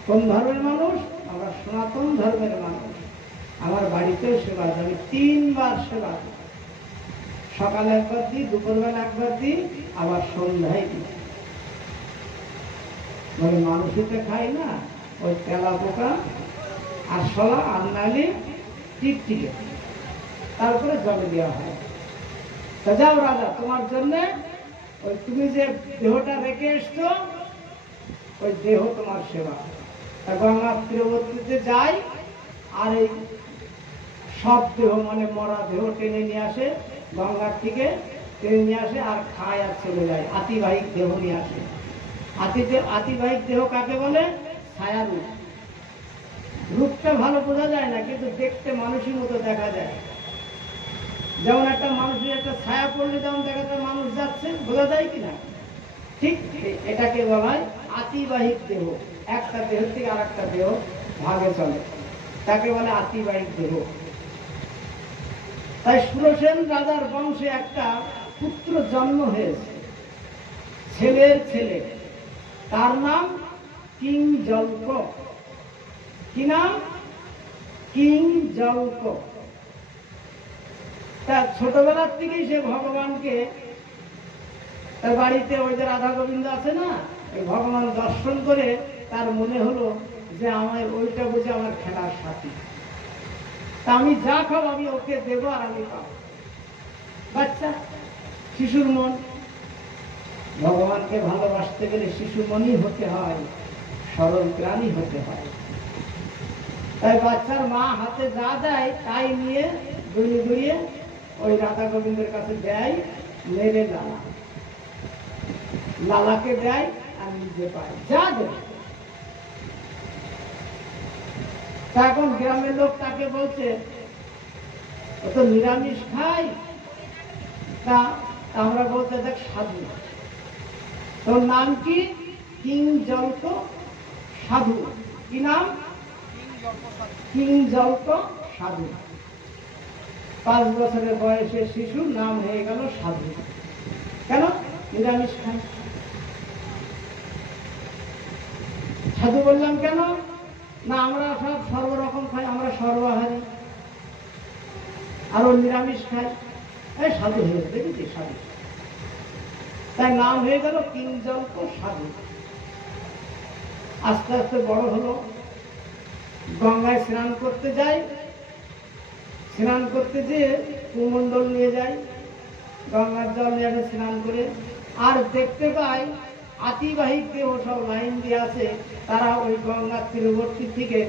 কোন ধর্মের মানুষ? আমরা সনাতন ধর্মের মানুষ। আমার বাড়িতেও সেবা, আমি 3 বার সেবা দিই। সকালে একবার দিই, দুপুরবেলা একবার দিই, আবার সন্ধ্যায় দিই। মানে মানুষেতে খাই না, ওই তেলা পোকা, আরশোলা, আর নালি টিকটিকে, তারপরে জলে দেওয়া হয়। তা যাও রাজা, তোমার জন্য ওই তুমি যে দেহটা রেখে এসছো, ওই দেহ তোমার সেবা। গঙ্গার তীরবর্তীতে যাই আর এই সব দেহ মানে মরা দেহ টেনে নিয়ে আসে, গঙ্গার থেকে টেনে নিয়ে আসে আর খায় আর চলে যায়। আতিবাহিক দেহ নিয়ে আসে। আতিবাহিক দেহ কাকে বলে? ছায়া রূপ। রূপটা ভালো বোঝা যায় না, কিন্তু দেখতে মানুষের মতো দেখা যায়। যেমন একটা মানুষের একটা ছায়া পড়লে যেমন দেখা যায় মানুষ যাচ্ছে, বোঝা যায় কিনা? ঠিক এটাকে বলা হয় আতিবাহিক দেহ। একটা দেহ থেকে আর একটা দেহ ভাগে চলে, তাকে বলে আতিবাহিক দেহ। তাই সুরসেন রাজার বংশে একটা পুত্র জন্ম হয়েছে, ছেলের ছেলে, তার নাম কিং জল্ক। কি নাম? কিং জল্ক। তার ছোটবেলার থেকেই সে ভগবানকে, তার বাড়িতে ওই যে রাধা গোবিন্দ আছে না, এই ভগবান দর্শন করে তার মনে হলো যে আমার ওইটা বুঝে আমার খেলার সাথী, তা আমি যা খাবো আমি ওকে দেবো আর আমি পাবো। বাচ্চা, শিশুর মন। ভগবানকে ভালোবাসতে গেলে শিশু মনই হতে হয়, সরল প্রাণী হতে হয়। তাই বাচ্চার মা হাতে যা দেয় তাই নিয়ে দুইয়ে দুইয়ে ওই রাধা গোবিন্দের কাছে দেয়, মেরে দানা। লালাকে দেয় আর নিজে পায়, যা দেয়। তা এখন গ্রামের লোক তাকে বলছে ও তো নিরামিষ খায়, তা আমরা বলতে দেখ সাধু, তোর নাম কি? কিংজল্প সাধু। কি নাম? কিংজল্প সাধু। 5 বছরের বয়সে শিশুর নাম হয়ে গেল সাধু। কেন? নিরামিষ খায়। সাধু বললাম কেন? না আমরা সব সর্বরকম খাই, আমরা সর্বাহারী, আর ও নিরামিষ খায়, এই সাধু হয়ে দেখেছি সাধু। তাই নাম হয়ে গেল কিংজল্প সাধু। আস্তে আস্তে বড় হলো, গঙ্গায় স্নান করতে যায়। স্নান করতে যেয়ে কুমণ্ডল নিয়ে যায়, গঙ্গার জল নিয়ে স্নান করে, আর দেখতে পাই আতিবাহিক দেহ সব লাইন দিয়ে আছে, তারা ওই গঙ্গার তীরবর্তী থেকে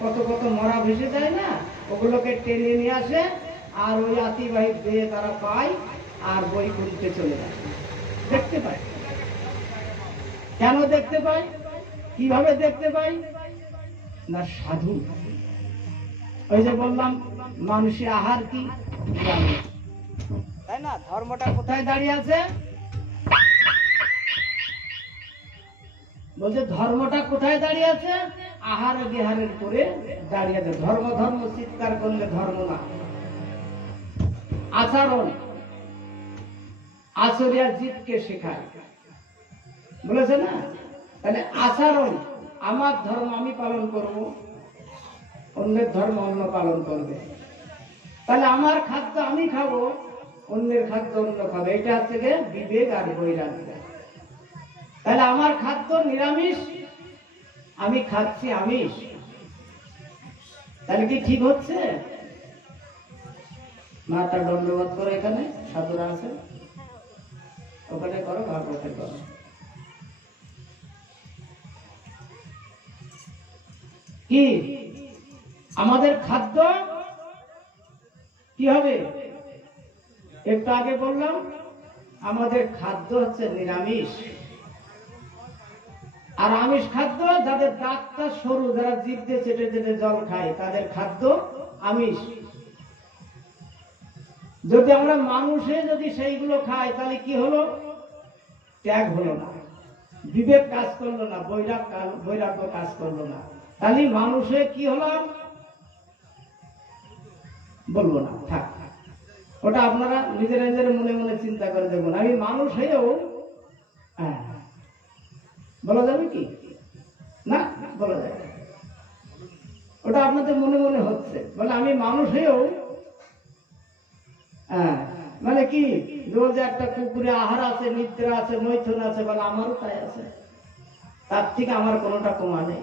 কত কত মরা ভেসে যায় না, ওগুলোকে টেনে নিয়ে আসে, আর ওই আতিবাহিক দেহে তারা পায়, আর বৈকুণ্ঠে চলে যায়। দেখতে পাই। কেন দেখতে পাই? কিভাবে দেখতে পাই? না সাধু। ওই যে বললাম মানুষের আহার কি, তাই না? ধর্মটা কোথায় দাঁড়িয়ে আছে? বলছে ধর্মটা কোথায় দাঁড়িয়ে আছে? আহার বিহারের পরে দাঁড়িয়ে আছে। ধর্ম ধর্ম চিৎকার করলে ধর্ম না, আচরণ। আচরিয়া জীবকে শেখায়, বলেছে না? তাহলে আচরণ, আমার ধর্ম আমি পালন করব, অন্যের ধর্ম অন্য পালন করবে। তাহলে আমার খাদ্য আমি খাবো, অন্যের খাদ্য অন্য খাবে। এটা হচ্ছে বিবেক আর বৈরাগ্য। তাহলে আমার খাদ্য নিরামিষ, আমি খাচ্ছি আমিষ, তাহলে কি ঠিক হচ্ছে? মাটা দণ্ডবোধ করো, এখানে সাধুরা আছে, ওখানে করো, ভাগবতে করো। কি আমাদের খাদ্য কি হবে? একটু আগে বললাম আমাদের খাদ্য হচ্ছে নিরামিষ, আর আমিষ খাদ্য যাদের দাঁতটা সরু, যারা জিভ দিয়ে চেটে চেটে জল খায়, তাদের খাদ্য আমিষ। যদি আমরা মানুষে যদি সেইগুলো খাই, তাহলে কি হলো? ত্যাগ হলো না, বিবেক কাজ করলো না, বৈরাগ্য কাজ করলো না। তাহলে মানুষে কি হলো বলবো না, থাক, ওটা আপনারা নিজেরা নিজের মনে মনে চিন্তা করে দেখুন। আমি মানুষ হয়েও বলা যাবে কি না? বলা যাবে, ওটা আপনাদের মনে মনে হচ্ছে। বলে আমি মানুষ হয়েও মানে কি, রোজ একটা কুকুরে আহার আছে, নিদ্রা আছে, মৈথুন আছে, বলে আমারও তাই আছে, তার থেকে আমার কোনোটা কমা নেই।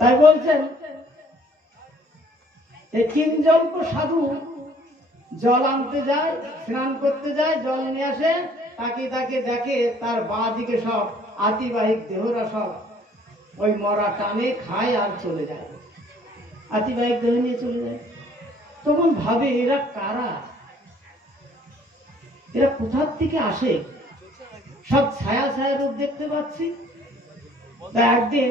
তাই বলছেন এই কিংজল্প সাধু জল আনতে যায়, স্নান করতে যায়, জল নিয়ে আসে, তাকে তাকে দেখে তার বাঁ দিকে সব আতিবাহিক দেহরা সব ওই মরা টানে খায় আর চলে যায়, আতিবাহিক দেহ নিয়ে চলে যায়। তখন ভাবে এরা কারা, এরা কোথার থেকে আসে? সব ছায়া ছায়া রূপ দেখতে পাচ্ছি। একদিন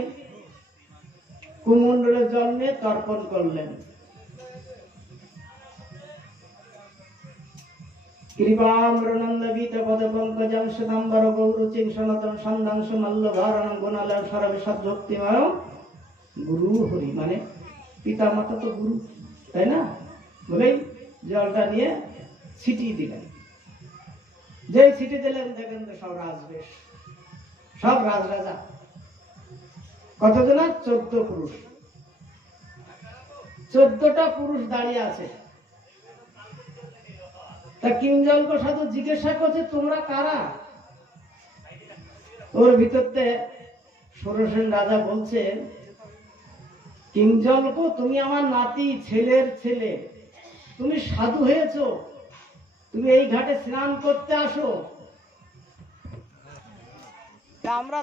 কুমণ্ডলের জল নিয়ে তর্পণ করলেন। কৃপাম্রনন্দবিত পদপঙ্কজং শ্বেতাম্বর গৌরচিং সনাতন সন্ধাংশু মল্লধারণং গুণালয় সরবে সদ্ভক্তিময় গুরু হরি, মানে পিতা মাতা তো গুরু, তাই না? বলেই জলটা নিয়ে ছিটিয়ে দিলেন। যে ছিটি দিলেন দেখেন তো সব রাজবেশ, সব রাজরাজা। কতজন? 14 পুরুষ, 14টা পুরুষ দাঁড়িয়ে আছে। তা কিংজল্প সাধু জিজ্ঞাসা করছে তোমরা কারা? ওর ভিতরতে ষোড়শেন রাজা বলছে, কিংজল্প তুমি আমার নাতি, ছেলের ছেলে, তুমি সাধু হয়েছো, তুমি এই ঘাটে স্নান করতে আসো। আমরা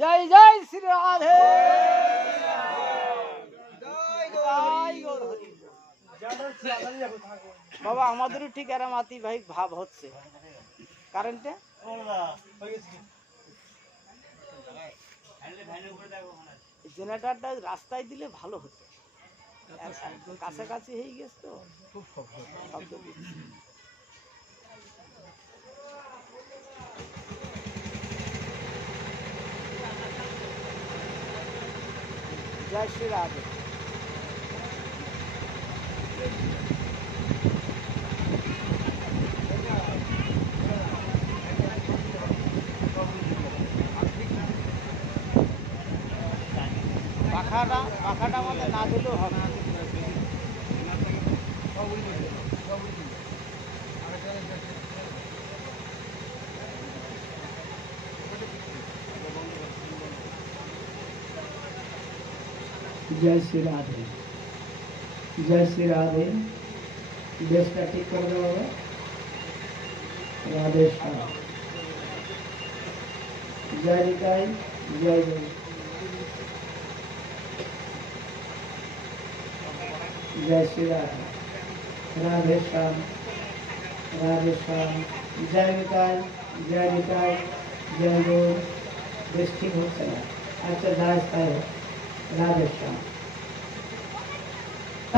জয় জয় শ্রী রাধে। বাবা আমাদেরও ঠিক এরম আতি ভাই ভাব হচ্ছে কারেন্টে জেনারেটরটা রাস্তায় দিলে ভালো হতো কাছাকাছি হয়ে গেছে তো খুব শব্দ দিচ্ছে জয় শ্রী রাধে পাখাটা আমাদের না দিলেও হবে जय श्री राधे जय श्री राधे देशটা ঠিক করে দেওয়া হবে राधे श्याम जय निताई जय जय जय श्री राधे राधे श्याम जय निताई जय गुरु देश ठीक হচ্ছে না আচ্ছা দাস তাই राधे श्याम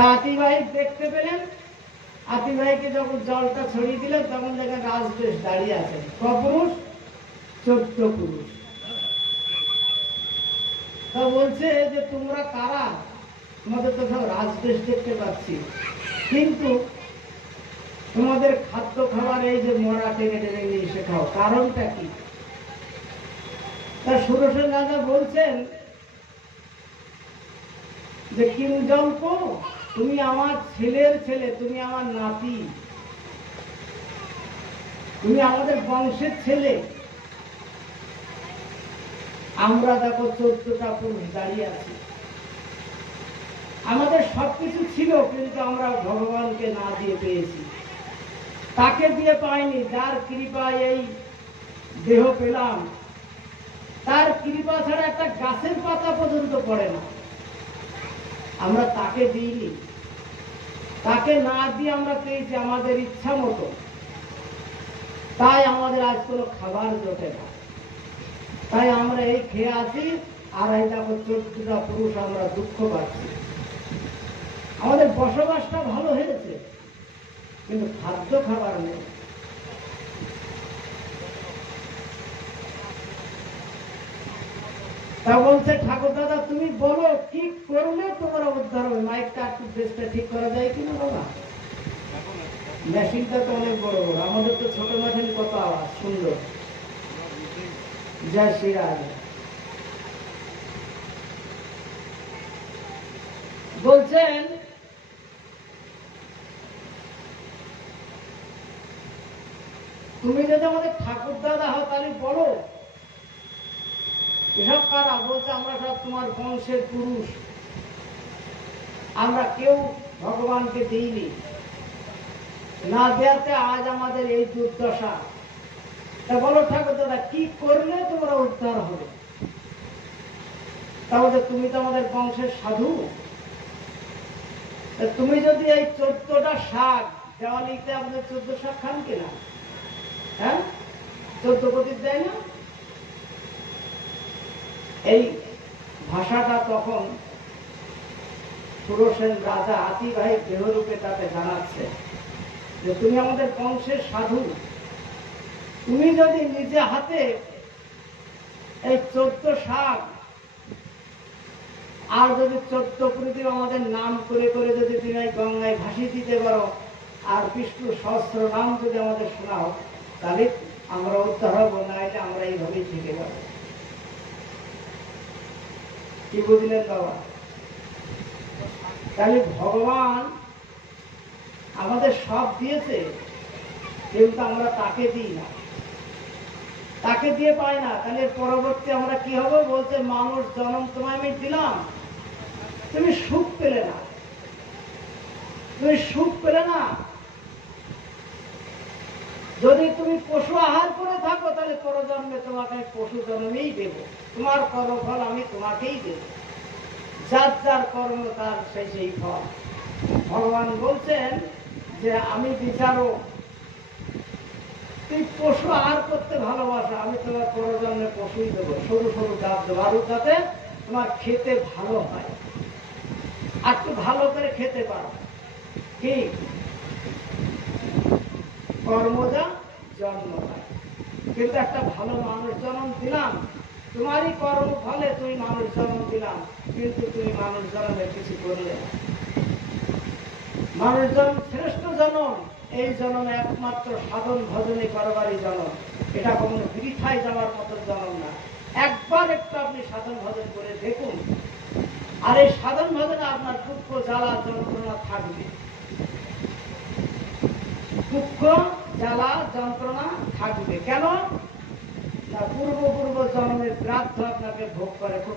आती भाई देखते पेलें आती भाई के जब जलटा छड़िए दिलेन तखन देखেন রাজবেশ দাঁড়িয়ে আছেন কপুরুষ 14 পুরুষ তো বলছে যে তোমরা কারা তোমাদের তো সব রাজবেশ দেখতে পাচ্ছি কিন্তু তোমাদের খাদ্য খাবার এই যে মরা টেনে টেনে নিয়ে এসে খাও কারণটা কি তা সুরসেন রাজা বলছেন যে কিংজল্প তুমি আমার ছেলের ছেলে তুমি আমার নাতি তুমি আমাদের বংশের ছেলে আমরা দেখো 14টা পুরুষ দাঁড়িয়ে আছি আমাদের সবকিছু ছিল কিন্তু আমরা ভগবানকে না দিয়ে পেয়েছি তাকে দিয়ে পাইনি যার কৃপায় এই দেহ পেলাম তার কৃপা ছাড়া একটা গাছের পাতা পর্যন্ত পড়ে না আমরা তাকে দিইনি তাকে না দিয়ে আমরা পেয়েছি আমাদের ইচ্ছা মতো তাই আমাদের আজ কোনো খাবার জোটে না তাই আমরা এই খেয়ে আছি আর এই দেখো 14টা পুরুষ আমরা দুঃখ পাচ্ছি আমাদের বসবাসটা ভালো হয়েছে কিন্তু খাদ্য খাবার নেই তা বলছে ঠাকুর দাদা তুমি বলো কি করলে তোমরা উদ্ধার হবে মাইকটা একটু বেশটা ঠিক করা যায় কিনা বাবা মেশিনটা তো অনেক বড় বড় আমাদের তো ছোট মেশিন কত আওয়াজ সুন্দর জয় শ্রী রাধে বলছেন তুমি যদি আমাদের ঠাকুর দাদা হও তাহলে বলো এসব কারা বলছে আমরা সব তোমার বংশের পুরুষ আমরা কেউ ভগবানকে দিইনি না দেয়াতে আজ আমাদের এই দুর্দশা তা বলো ঠাকুর দাদা কি করলে তোমরা উদ্ধার হবে তাহলে তুমি তো আমাদের বংশের সাধু তুমি যদি এই 14টা শাক দেওয়ালিতে আমাদের 14 শাক খান কিনা হ্যাঁ 14 প্রদীপ দেয় না এই ভাষাটা তখন সুরসেন রাজা আতি ভাই দেহরূপে তাকে জানাচ্ছে যে তুমি আমাদের বংশের সাধু তুমি যদি নিজে হাতে এই 14 শাক আর যদি 14 প্রদীপ আমাদের নাম করে করে যদি তুমি এই গঙ্গায় ভাসিয়ে দিতে পারো আর বিষ্ণু সহস্র নাম যদি আমাদের শোনাও তাহলে আমরা উদ্ধার হবো না এটা আমরা এইভাবেই থেকে যাবো কি বুঝলেন বাবা তাহলে ভগবান আমাদের সব দিয়েছে কিন্তু আমরা তাকে দিই না তাকে দিয়ে পাই না তাহলে পরবর্তী আমরা কি হবে বলছে মানুষ জন্ম তোমায় আমি দিলাম তুমি সুখ পেলে না যদি তুমি পশু আহার করে থাকো তাহলে পরজন্মে তোমাকে পশু জন্মেই দেব তোমার কর্মফল আমি তোমাকেই দেব যার যার কর্ম তার সেই ফল। ভগবান বলছেন যে আমি বিচারক, তুই পশু আহার করতে ভালোবাসো, আমি তোমার পরজন্মে পশুই দেবো, সরু সরু ডাব দেবো, আরো যাতে তোমার খেতে ভালো হয়, আর একটু ভালো করে খেতে পারো। কি কর্মজা জন্ম হয়। কিন্তু একটা ভালো মানুষ জন্ম দিলাম, তোমারই কর্ম ফলে তুমি মানুষ জন্ম দিলাম, কিন্তু তুমি মানুষ জন্মে কিছু করলে না। মানুষ জন্ম শ্রেষ্ঠ জন্ম, এই জন্ম একমাত্র সাধন ভজনে করবারই জন্ম। এটা কখনো বৃথায় যাওয়ার মতো জন্ম না। একবার একটু আপনি সাধন ভজন করে দেখুন, আর এই সাধন ভজনে আপনার দুঃখ জ্বালা যন্ত্রণা থাকবে। দুঃখ জ্বালা যন্ত্রণা থাকবে কেন? না, পূর্ব জন্মের প্রার্থ আপনাকে ভোগ করে খুব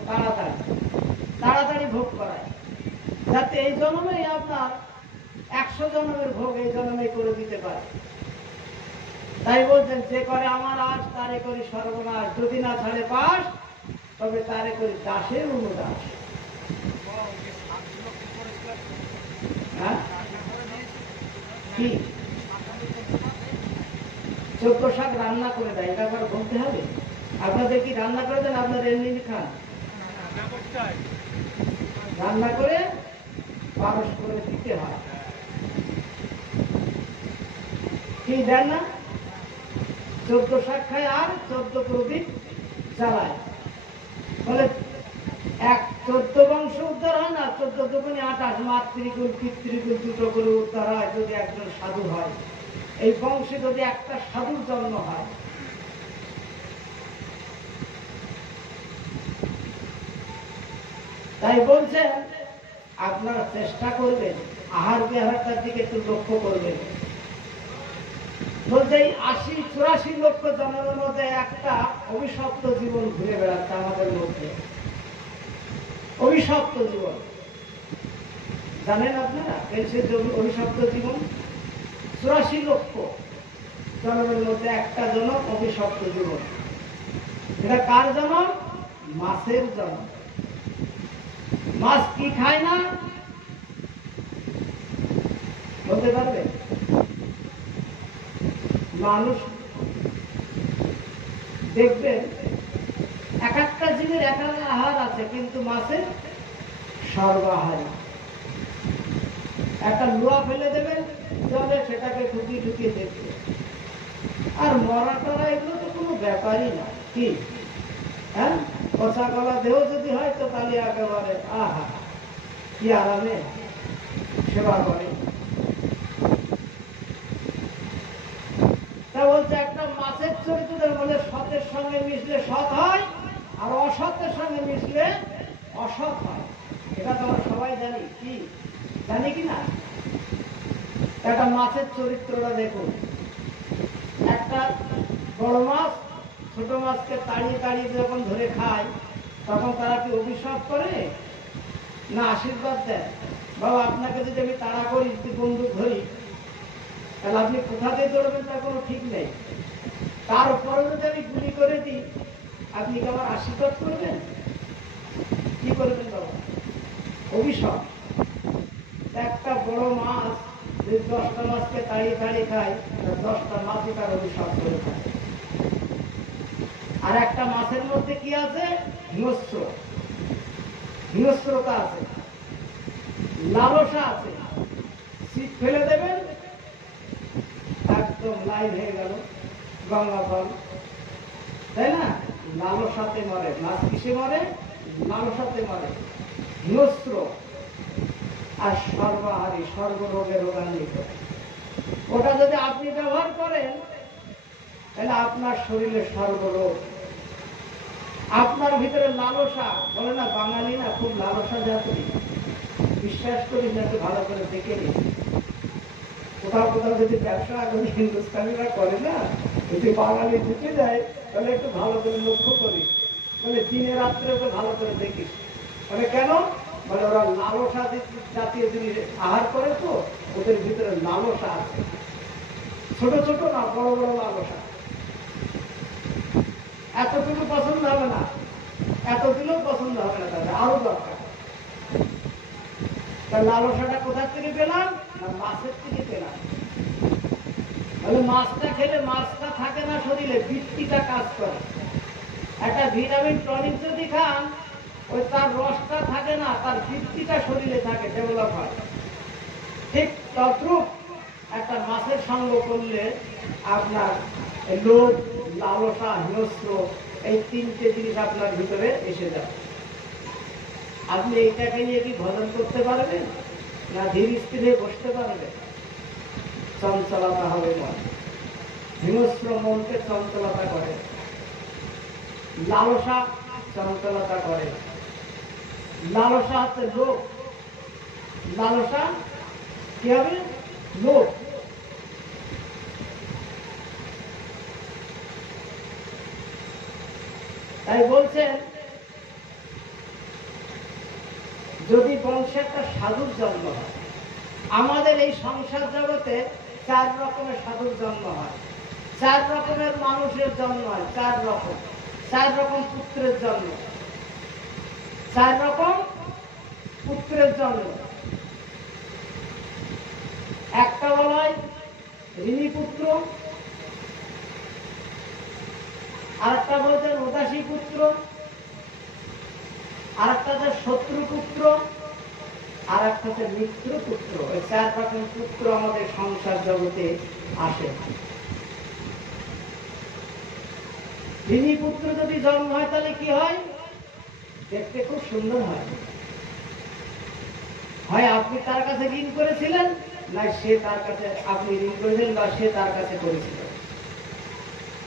তাড়াতাড়ি ভোগ করায়, যাতে এই জন্মেই আপনার 100 জন্মের ভোগ এই জন্মে করে দিতে পারে। তাই বলছেন, যে করে আমার আশ তারে করি সর্বনাশ, যদি না ছাড়ে পাশ তবে তারে করি দাসের অনুদাস। হ্যাঁ, কি 14 শাক রান্না করে দেয়, এটা আবার বলতে হবে? আপনাদের কি রান্না করে দেন? আপনাদের এমনি খান? রান্না করে পারস করে দিতে হয়। কি দেন না? 14 শাক খায় আর 14 প্রদীপ জ্বালায়, বলে 14 বংশ উদ্ধার হয় না, 14 দুগুণে 28, মাতৃকুল পিতৃকুল দুটো করে উদ্ধার হয় যদি একজন সাধু হয়। এই বংশে যদি একটা সাধুর জন্ম হয়, তাই বলছেন আপনারা চেষ্টা করবেন আহার বিহারটার দিকে একটু লক্ষ্য করবেন। বলছে 80-84 লক্ষ জন্মের মধ্যে একটা অভিশপ্ত জীবন ঘুরে বেড়াচ্ছে আমাদের মধ্যে। অভিশপ্ত জীবন জানেন আপনারা? অভিশপ্ত জীবন 84 লক্ষ জন্মের মধ্যে একটা জনক অভিশপ্ত জীবন। এটা কার জনক? মাছের জনক। মাছ কি খায় না বলতে পারবে? মানুষ দেখবেন এক একটা জীবের এক এক আহার আছে, কিন্তু মাছের সর্বাহারী। একটা লোয়া ফেলে দেবেন জলে, সেটাকে ঠুকিয়ে ঠুকিয়ে দেখবে। আর মরা টরা এগুলো তো কোনো ব্যাপারই না। কি হ্যাঁ, কষা গলা দেহ যদি হয় তো তাহলে একেবারে আহা কি আরামে সেবা করে। তা বলছে একটা মাছের চরিত্রের বলে সতের সঙ্গে মিশলে সৎ হয়, আর অসতের সঙ্গে মিশলে অসৎ হয়। এটা তো আমরা সবাই জানি। কি জানি কি না? একটা মাছের চরিত্রটা দেখুন। একটা বড় মাছ ছোট মাছকে তাড়িয়ে তাড়িয়ে যখন ধরে খায়, তখন তারা কি অভিশাপ করে না আশীর্বাদ দেয়? বাবা, আপনাকে যদি আমি তাড়া করি, যদি বন্দুক ধরি, তাহলে আপনি কোথাতে দৌড়বেন তার কোনো ঠিক নেই। তারপরে যদি আমি গুলি করে দিই, আপনি কি আমার আশীর্বাদ করবেন? কি করবেন বাবা? অভিশাপ। একটা বড় মাছ যদি 10টা মাছকে তাড়িয়ে তাড়িয়ে খায়, 10টা মাছই তার অভিশাপ করে খায়। আর একটা মাছের মধ্যে কি আছে? হিংস্র, হিংস্রতা আছে, লালসা আছে। ছিপ ফেলে দেবেন, একদম লাইভ হয়ে গেল গঙ্গা ফল, তাই না? লালসাতে মরে মাছ। কিসে মরে? লালসাতে মরে। হিংস্র আর সর্বাহারী, সর্বরোগে রোগান্বিত। ওটা যদি আপনি ব্যবহার করেন, তাহলে আপনার শরীরে সর্বরোগ। আপনার ভিতরে লালসা, বলে না বাঙালি না খুব লালসা জাতি, বিশ্বাস করি না, ভালো করে দেখে নিন। কোথাও কোথাও যদি ব্যবসা যদি হিন্দুস্তানিরা করে না, যদি বাঙালি ঢুকে যায়, তাহলে একটু ভালো করে লক্ষ্য করি, মানে দিনে রাত্রে ওকে ভালো করে দেখিস। মানে কেন? মানে ওরা লালসা জাতীয় জিনিস আহার করে, তো ওদের ভিতরে লালসা আছে। ছোট ছোট না, বড় বড় লালসা। এতটুকু পছন্দ হবে না, এতগুলো পছন্দ হবে না, তাদের আরো দরকার। তা লালসাটা কোথা থেকে পেলাম? না মাছের থেকে পেলাম। তাহলে মাছটা খেলে মাছটা থাকে না শরীরে, বৃত্তিটা কাজ করে। একটা ভিটামিন টনিক যদি খান, ওই তার রসটা থাকে না, তার বৃত্তিটা শরীরে থাকে, ডেভেলপ হয়। ঠিক তদ্রূপ একটা মাছের সঙ্গ করলে আপনার লোভ, লালসা, হিংস্র, এই তিনটে জিনিস আপনার ভিতরে এসে যাবে। আপনি এইটাকে নিয়ে কি ভজন করতে পারবেন? না ধীর স্থিরে বসতে পারবেন? চঞ্চলতা হবে মন। হিংস্র মনকে চঞ্চলতা করে, লালসা চঞ্চলতা করে। লালসা হচ্ছে লোভ। লালসা কি হবে? লোভ। তাই বলছেন, যদি বংশে একটা সাধুর জন্ম হয়, আমাদের এই সংসার জগতে 4 রকমের সাধুর জন্ম হয়, 4 রকমের মানুষের জন্ম হয়, 4 রকম, 4 রকম পুত্রের জন্ম, 4 রকম পুত্রের জন্ম। একটা বলা হয় ঋণী পুত্র, আরেকটা বলছেন উদাসী পুত্র, আরেকটা হচ্ছে শত্রু পুত্র, আর একটা হচ্ছে মিত্র পুত্র। এই 4 রকম পুত্র আমাদের সংসার জগতে আসে। ঋণী পুত্র যদি জন্ম হয় তাহলে কি হয়? দেখতে খুব সুন্দর হয়। হয় আপনি তার কাছে ঋণ করেছিলেন, না সে তার কাছে আপনি ঋণ করেছিলেন, বা সে তার কাছে করেছিল।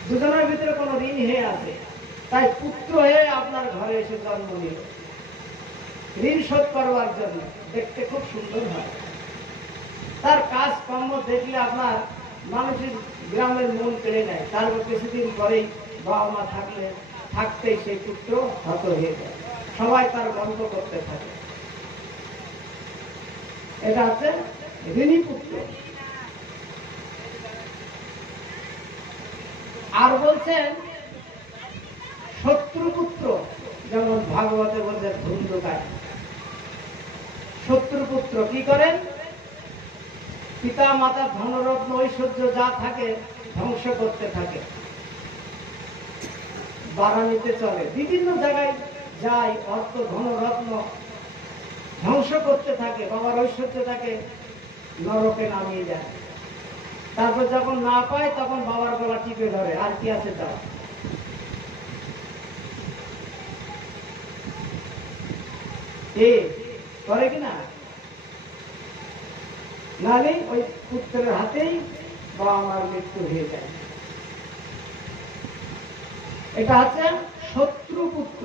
দুজনের ভিতরে কোনো ঋণ হয়ে আছে, তাই পুত্র হয়ে আপনার ঘরে এসে জন্ম নিল ঋণ শোধ করবার জন্য। দেখতে খুব সুন্দর হয়। তার কাজ কর্ম দেখলে আপনার মানুষের গ্রামের মন কেড়ে নেয়। তারপর কিছুদিন পরেই বাবা মা থাকতেই সেই পুত্র হত হয়ে যায়। সবাই তার গল্প করতে থাকে। এটা হচ্ছে ঋণী পুত্র। আর বলছেন শত্রু পুত্র, যেমন ভাগবতে বলছে ধুন্ধুকায়। শত্রু পুত্র কি করেন? পিতা মাতার ধনরত্ন ঐশ্বর্য যা থাকে ধ্বংস করতে থাকে, বাড়ানিতে চলে, বিভিন্ন জায়গায় যায়, অর্থ ধনরত্ন ধ্বংস করতে থাকে, বাবার ঐশ্বর্যটাকে নরকে নামিয়ে যায়। তারপর যখন না পায় তখন বাবার গলা টিপে ধরে, আর কি আছে তা। করে কিনা? নালে ওই পুত্রের হাতেই বাবা মার মৃত্যু হয়ে যায়। এটা হচ্ছে শত্রু পুত্র।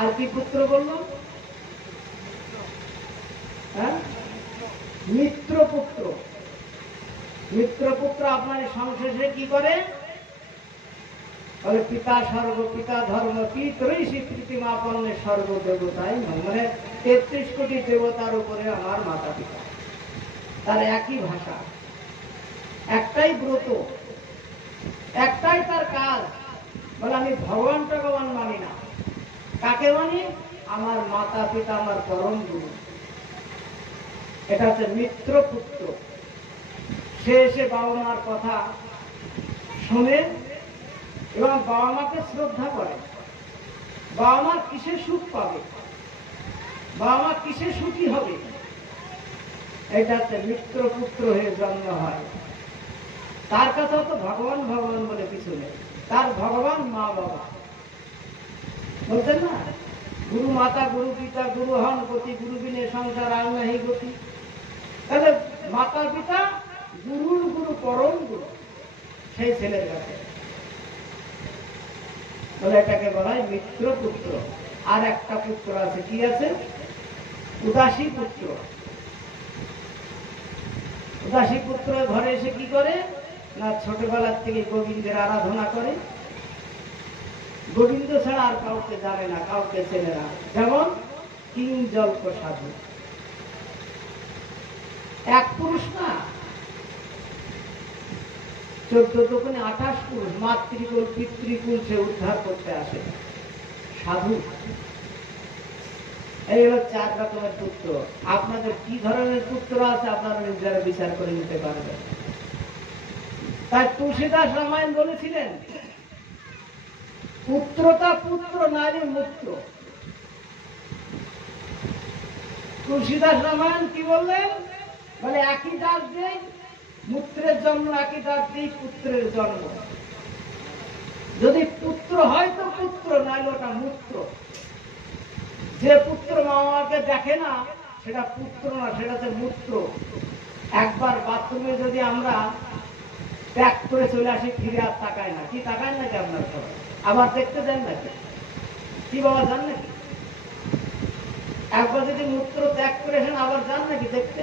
আর কি পুত্র বললাম? হ্যাঁ, মিত্র পুত্র। মিত্র পুত্র আপনার সংশেষে কি করে? বলে পিতা স্বর্গ, পিতা ধর্ম, পিতরই স্বীকৃতিমাপন্নে স্বর্গ দেবতাই, মানে 33 কোটি দেবতার উপরে আমার মাতা পিতা। তার একই ভাষা, একটাই ব্রত, একটাই তার কাজ। বলে আমি ভগবান টগবান মানি না। কাকে মানি? আমার মাতা পিতা, আমার পরম গুরু। এটা হচ্ছে মিত্র পুত্র। সে এসে বাবা মার কথা শোনে এবং বাবা মাকে শ্রদ্ধা করে। বাবা মা কিসে সুখ পাবে, বাবা মা কিসে সুখী হবে, এটা হচ্ছে মিত্র পুত্র হয়ে জন্ম হয়। তার কথা তো ভগবান ভগবান বলে কিছু নেই। তার ভগবান মা বাবা। বলছেন না, গুরু মাতা গুরু পিতা গুরু হন গতি, গুরু বিনে সংসার আর নাহি গতি। তাহলে মাতা পিতা গুরুর গুরু, পরম গুরু, সেই ছেলের কাছে বলে এটাকে বলা হয় মিত্র পুত্র। আর একটা পুত্র আছে, কি আছে? উদাসী পুত্র। উদাসী পুত্র ঘরে এসে কি করে? না ছোটবেলার থেকে গোবিন্দের আরাধনা করে। গোবিন্দ ছাড়া আর কাউকে জানে না, কাউকে চেনে না। যেমন কিঞ্জল্প সাধু, এক পুরুষ না, 14 দোকানে 28 পুরুষ, মাতৃকুল পিতৃকুল সে উদ্ধার করতে আসে সাধু। এই হলো 4 রকমের পুত্র। আপনাদের কি ধরনের পুত্র আছে আপনারা নিজেরা বিচার করে নিতে পারবেন। তাই তুলসীদাস রামায়ণ বলেছিলেন, পুত্রতা পুত্র নারী মুক্ত। তুলসীদাস রামায়ণ কি বললেন? বলে একই ডাক দিয়ে মূত্রের জন্ম, একই ডাক দিয়ে পুত্রের জন্ম। যদি পুত্র হয় তো পুত্র, নাইলে ওটা মূত্র। যে পুত্র মা বাবাকে দেখে না সেটা পুত্র না, সেটাতে মূত্র। একবার বাথরুমে যদি আমরা ত্যাগ করে চলে আসি, ফিরে আর তাকায় না। কি তাকায় নাকি আপনার সবাই? আবার দেখতে দেন নাকি? কি বাবা যান নাকি? একবার যদি মূত্র ত্যাগ করে আসেন আবার যান নাকি দেখতে?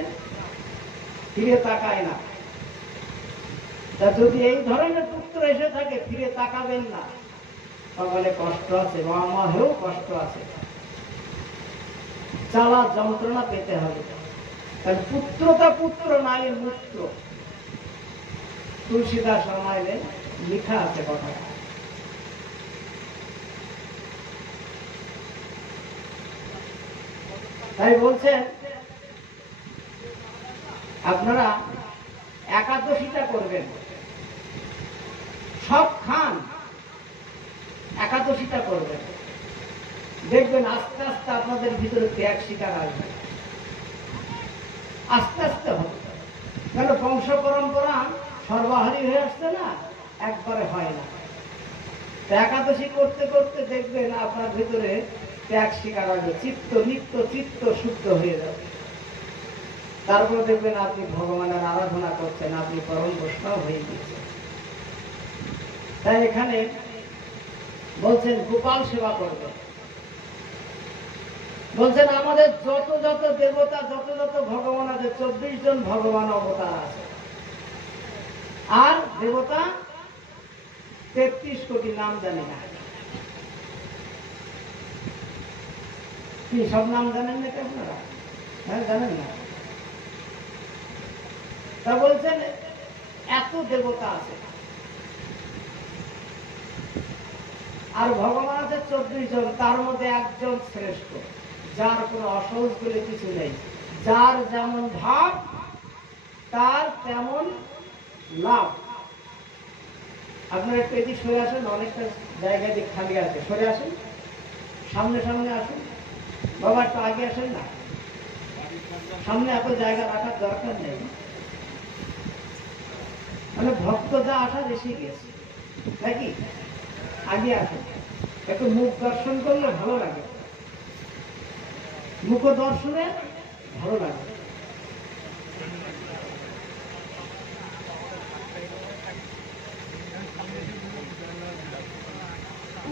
ফিরে তাকায় না। তা যদি এই ধরনের পুত্র এসে থাকে, ফিরে তাকাবেন না। তাহলে কষ্ট আছে, মা মা হয়েও কষ্ট আছে, জ্বালা যন্ত্রণা পেতে হবে। কারণ পুত্রতা পুত্র নারী মূত্র। তুলসীদাস রামায়ণে লেখা আছে কথা। তাই বলছেন আপনারা একাদশীটা করবেন, সব খান, একাদশীটা করবেন। দেখবেন আস্তে আস্তে আপনাদের ভিতরে ত্যাগ শিকার আসবে, আস্তে আস্তে হবে। কেন বংশ পরম্পরা সর্বাহারী হয়ে আসছে না, একবারে হয় না। একাদশী করতে করতে দেখবেন আপনার ভিতরে ত্যাগ শিকার আসবে, চিত্ত নিত্য চিত্ত শুদ্ধ হয়ে যাবে। তারপর দেখবেন আপনি ভগবানের আরাধনা করছেন, আপনি পরম বৈষ্ণব হয়ে গেছেন। তাই এখানে বলছেন গোপাল সেবা করবেন। বলছেন আমাদের যত যত দেবতা, যত যত ভগবান আছে, 24 জন ভগবান অবতার আছে। আর দেবতা 33 কোটি, নাম জানি না। কি সব নাম জানেন নাকি আপনারা? হ্যাঁ, জানেন না? তা বলছেন এত দেবতা আছে, আর ভগবান আছে 24 জন। তার মধ্যে একজন শ্রেষ্ঠ, যার কোনো অসহজ বলে কিছু নেই। যার যেমন ভাব তার তেমন লাভ। আপনারা একটু এদিকে সরে আসেন, অনেকটা জায়গা দিয়ে খালি আছে, সরে আসেন, সামনে সামনে আসুন। বাবা একটু আগে আসেন না, সামনে এত জায়গা রাখার দরকার নেই। মানে ভক্ত যা আসার এসে গেছে নাকি? আগে আসেন, একটু মুখ দর্শন করলে ভালো লাগে, মুখ দর্শনে ভালো লাগে।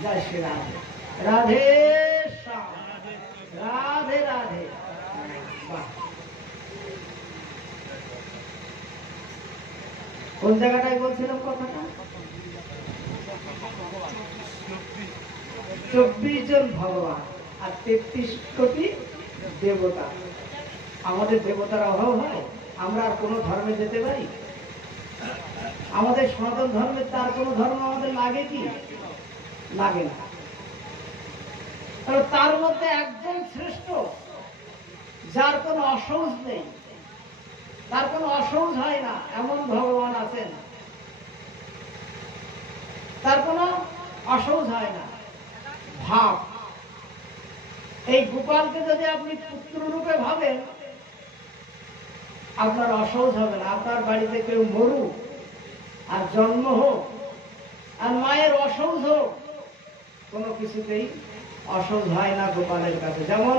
জয় শ্রী রাধে, রাধে শ্যাম, রাধে রাধে। কোন জায়গাটায় বলছিলাম কথাটা? 24 জন ভগবান আর 33 কোটি দেবতা। আমাদের দেবতার অভাব হয়? আমরা আর কোনো ধর্মে যেতে পারি? আমাদের সনাতন ধর্মের তার কোনো ধর্ম আমাদের লাগে কি? লাগে না। তার মধ্যে একজন শ্রেষ্ঠ, যার কোনো অসহজ নেই, তার কোনো অসহজ হয় না, এমন ভগবান আছেন। তার কোনো অসহজ হয় না, ভাব। এই গোপালকে যদি আপনি পুত্র রূপে ভাবেন, আপনার অসহজ হবে না। আপনার বাড়িতে কেউ মরুক আর জন্ম হোক আর মায়ের অসহজ হোক, কোনো কিছুতেই অসহজ হয় না গোপালের কাছে। যেমন